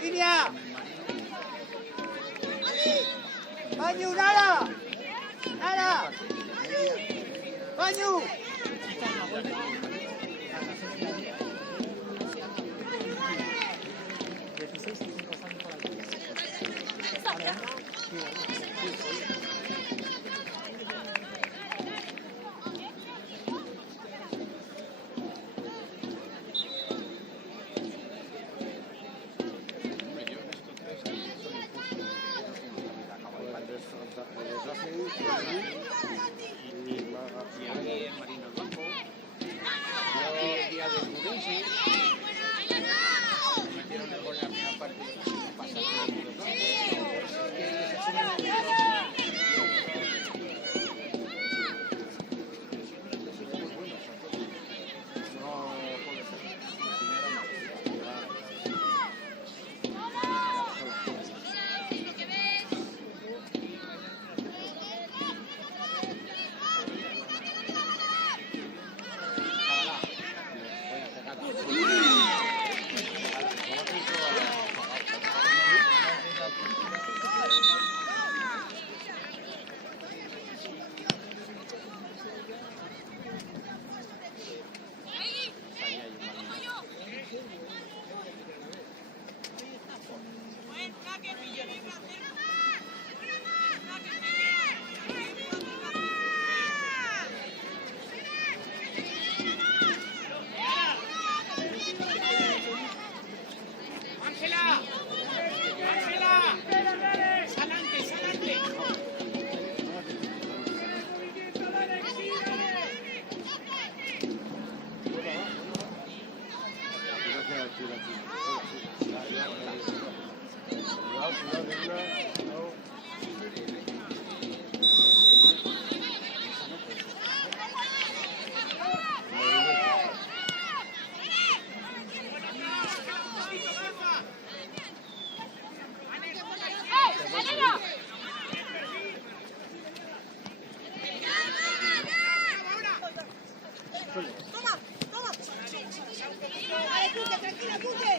¡Línea! ¡Bañu, nada! ¡Nada! ¡Bañu! Y aquí en Marino el Banco. Y aquí el día de Turense. Metieron el gol en la primera parte. Pasaron los dos. tira aquí. Cuidado, cuidado. Toma, toma. Vale, Cute, tranquila, Cute.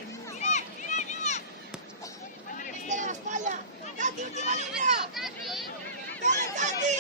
Este de la espalda. Tati, última línea. Dale, Tati.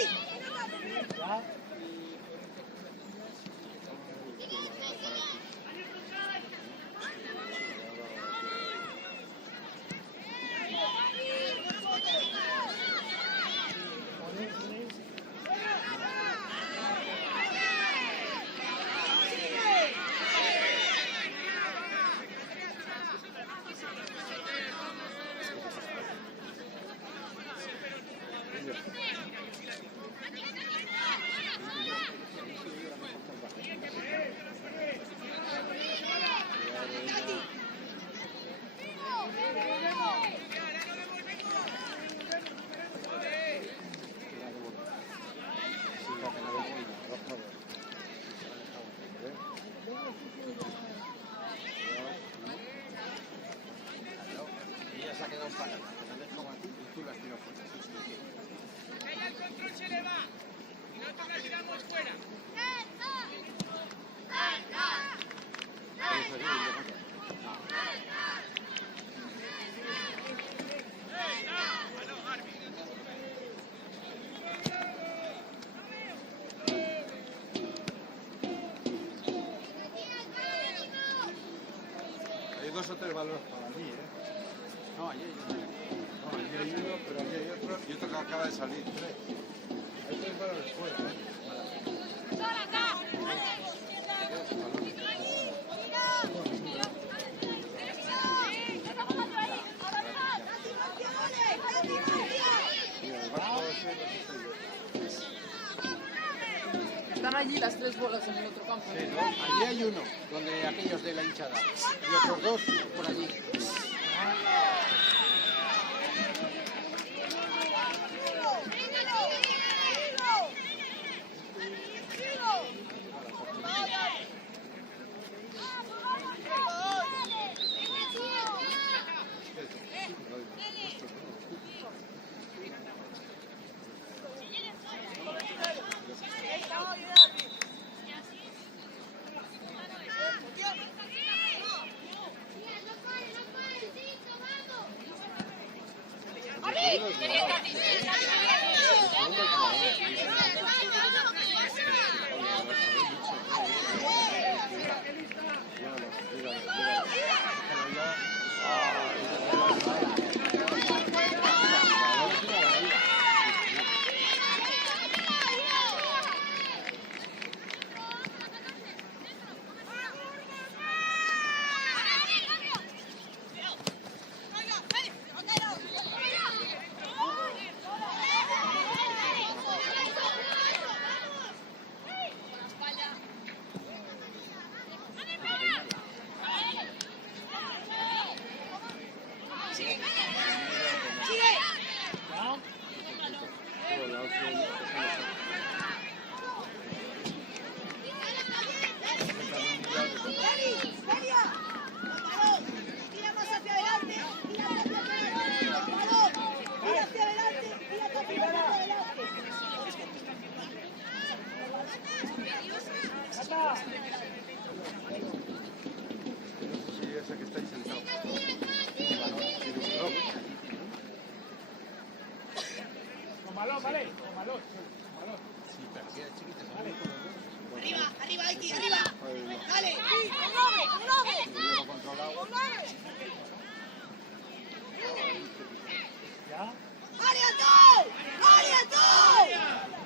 Y ella se ha quedado parada. Te la dejo a ti y tú la has tirado fuera. Ella el control se le va. Y nosotros la tiramos fuera. Hay 2 o 3 balones para allí, ¿eh? No, allí hay uno. No, allí hay uno, pero allí hay otro y otro que acaba de salir. 3. Hay 3 balones fuera, ¿eh? Mira, el barco ese no sé si- Están allí las 3 bolas en el otro campo. Sí, ¿no? Allí hay uno, donde aquellos de la hinchada. Y otros 2 por allí. Sí, ese que está ahí sentado. Con balón, ¿vale? Con balón. Sí, pero si eres chiquita, Arriba, arriba, Aiki, arriba. Dale, sí, lo controlado. ¿Ya? ¡Ariato! ¡Ariato!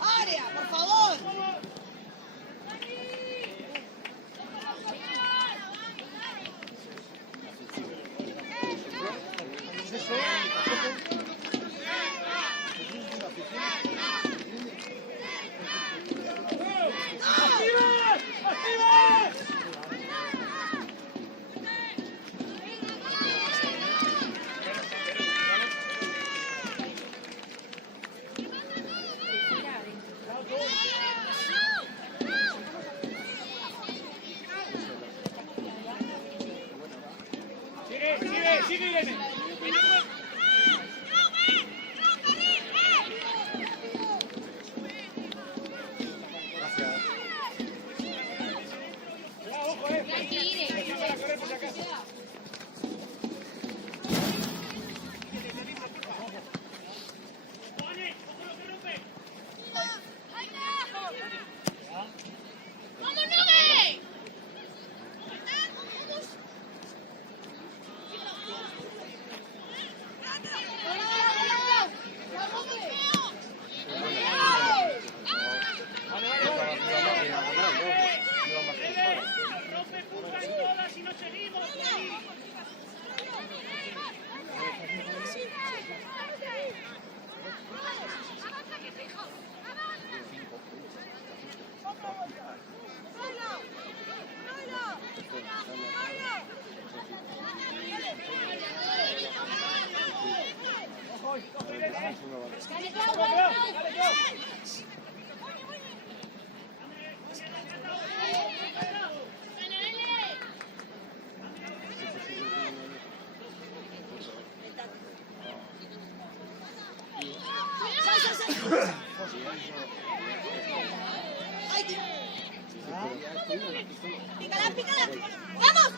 ¡Área, por favor! Pícala, pícala. ¡Vamos!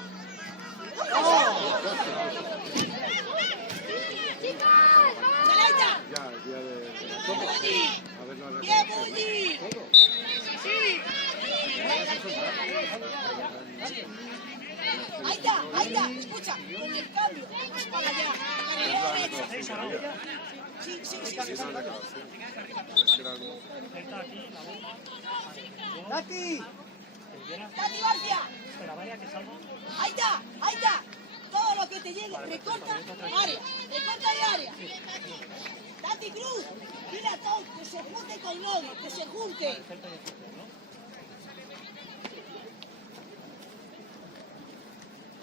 ¡Dale, Aita! Ya, el día de... ¿Cómo? A ver, no le ¡Bien, Bulli! ¿Todo? Aita, Aita, escucha, con el cambio, vamos para allá. Sí, sí, sí, sí. Sí, no le acabo, sí. Es que era algo... ¡Tati! ¡Dani García! Aita, Aita, todo lo que te llegue, recorta área, recorta de área. Tati Cruz, dile a todos que se junte con Lodi, que se junte.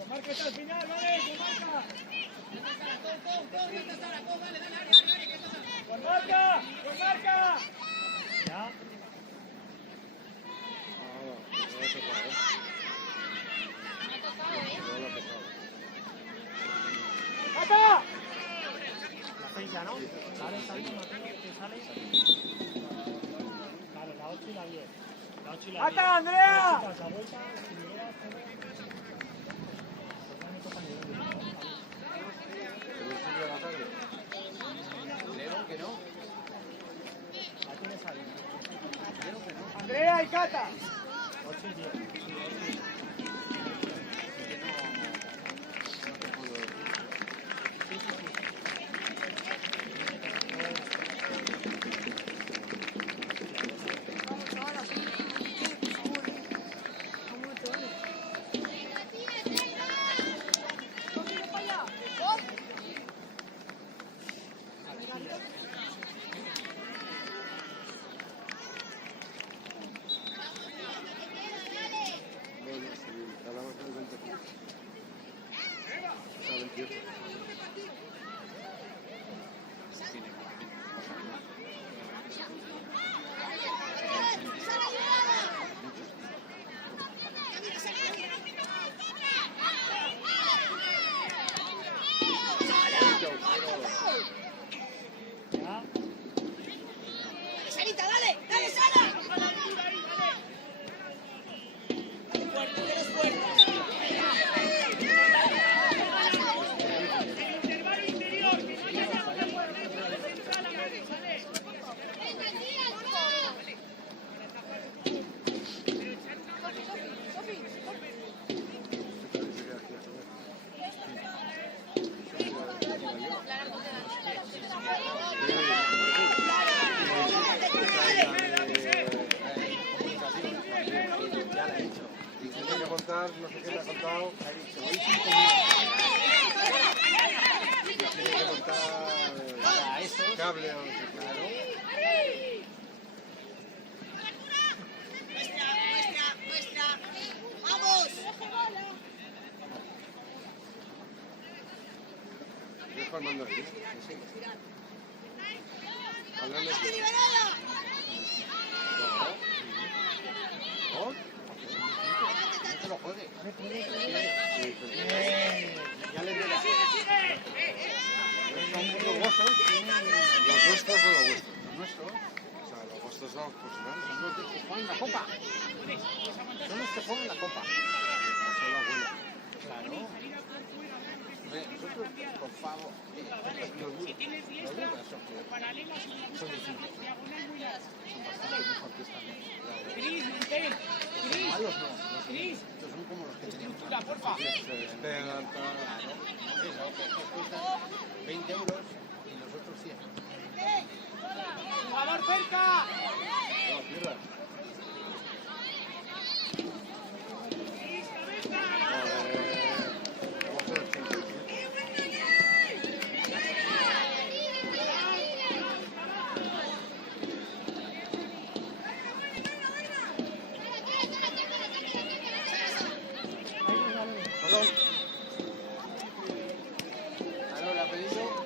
¡Marca hasta el final, vale! ¡Con marca! ¡Con marca! ¡Con marca! Ya. ¡Mata! La 6 ya, ¿no? Vale, sale, que sale. Vale, la 8 y la 10. La 8 y la 10. ¡Mata, Andrea! La vuelta, Creo que no. la tienes ahí. Creo que no. ¡Andrea y Cata! 8 y 10. No te puedo decir. Bueno, sí, hablamos del 20 puntos. Está 28. Ya. Sarita, dale, dale, Sara. Fuerte, eres fuerte. Intervalo interior, que no haya nada de fuera, central a medio, ¿vale? Dice que hay que contar, no sé qué me ha contado. Tiene que contar cable o no sé qué. Muestra. ¡Vamos! Deja el mando ahí. Háblale. ¡Tati liberada! ¿Oh? No te lo juegues. Ya le veo. Son los vuestros. ¿Los vuestros o los vuestros? Los nuestros. O sea, los vuestros son los profesionales. Son los que juegan la copa. Son los que juegan la copa. Son los buenos. Claro. Hombre, nosotros, por favor, Si tienes diestra, paralelas y son distintos. diagonal muy larga. Son bastante mejor que esta. Cris, Montel, Cris, Malos no. No son. Cris, Estos son como los que teníamos. estructura, porfa. Se despegan, tal. Eso, que estos cuestan 20 euros y los otros 100. Jugador cerca. No pierdas. Vamos a ver 87. ¿Aló? ¿Aló, le ha pedido?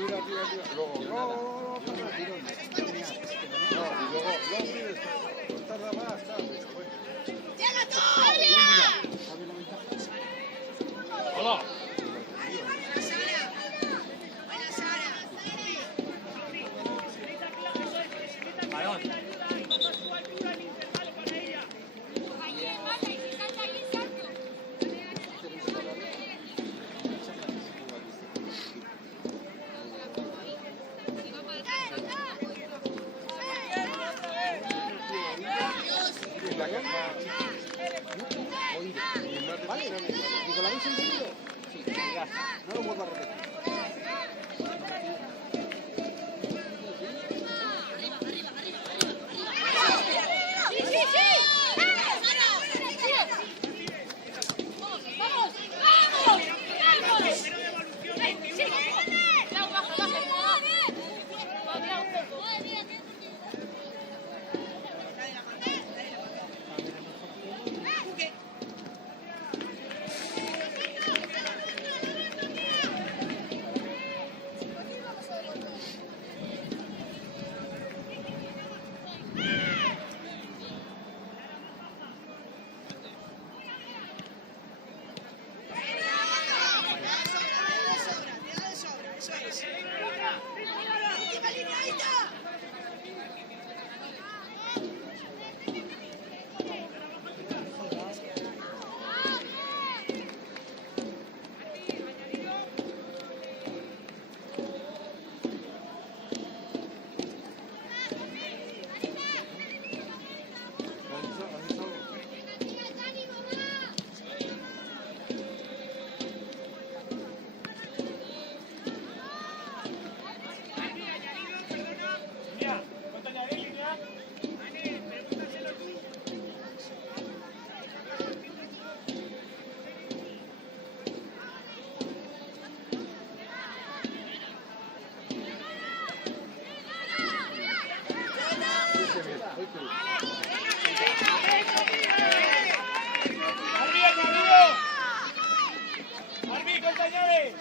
Tira. Luego, no, y luego tarda más, ¿sabes? ¡Llega tú! ¡Hola! Balón. ¿Vale? ¿Y con la habéis entendido? Sí, ya está. No lo vuelvo a repetir. Línea. ¿Cuánto añadir, línea? Arbi, añadido. Arbi, ¿cuánto añades?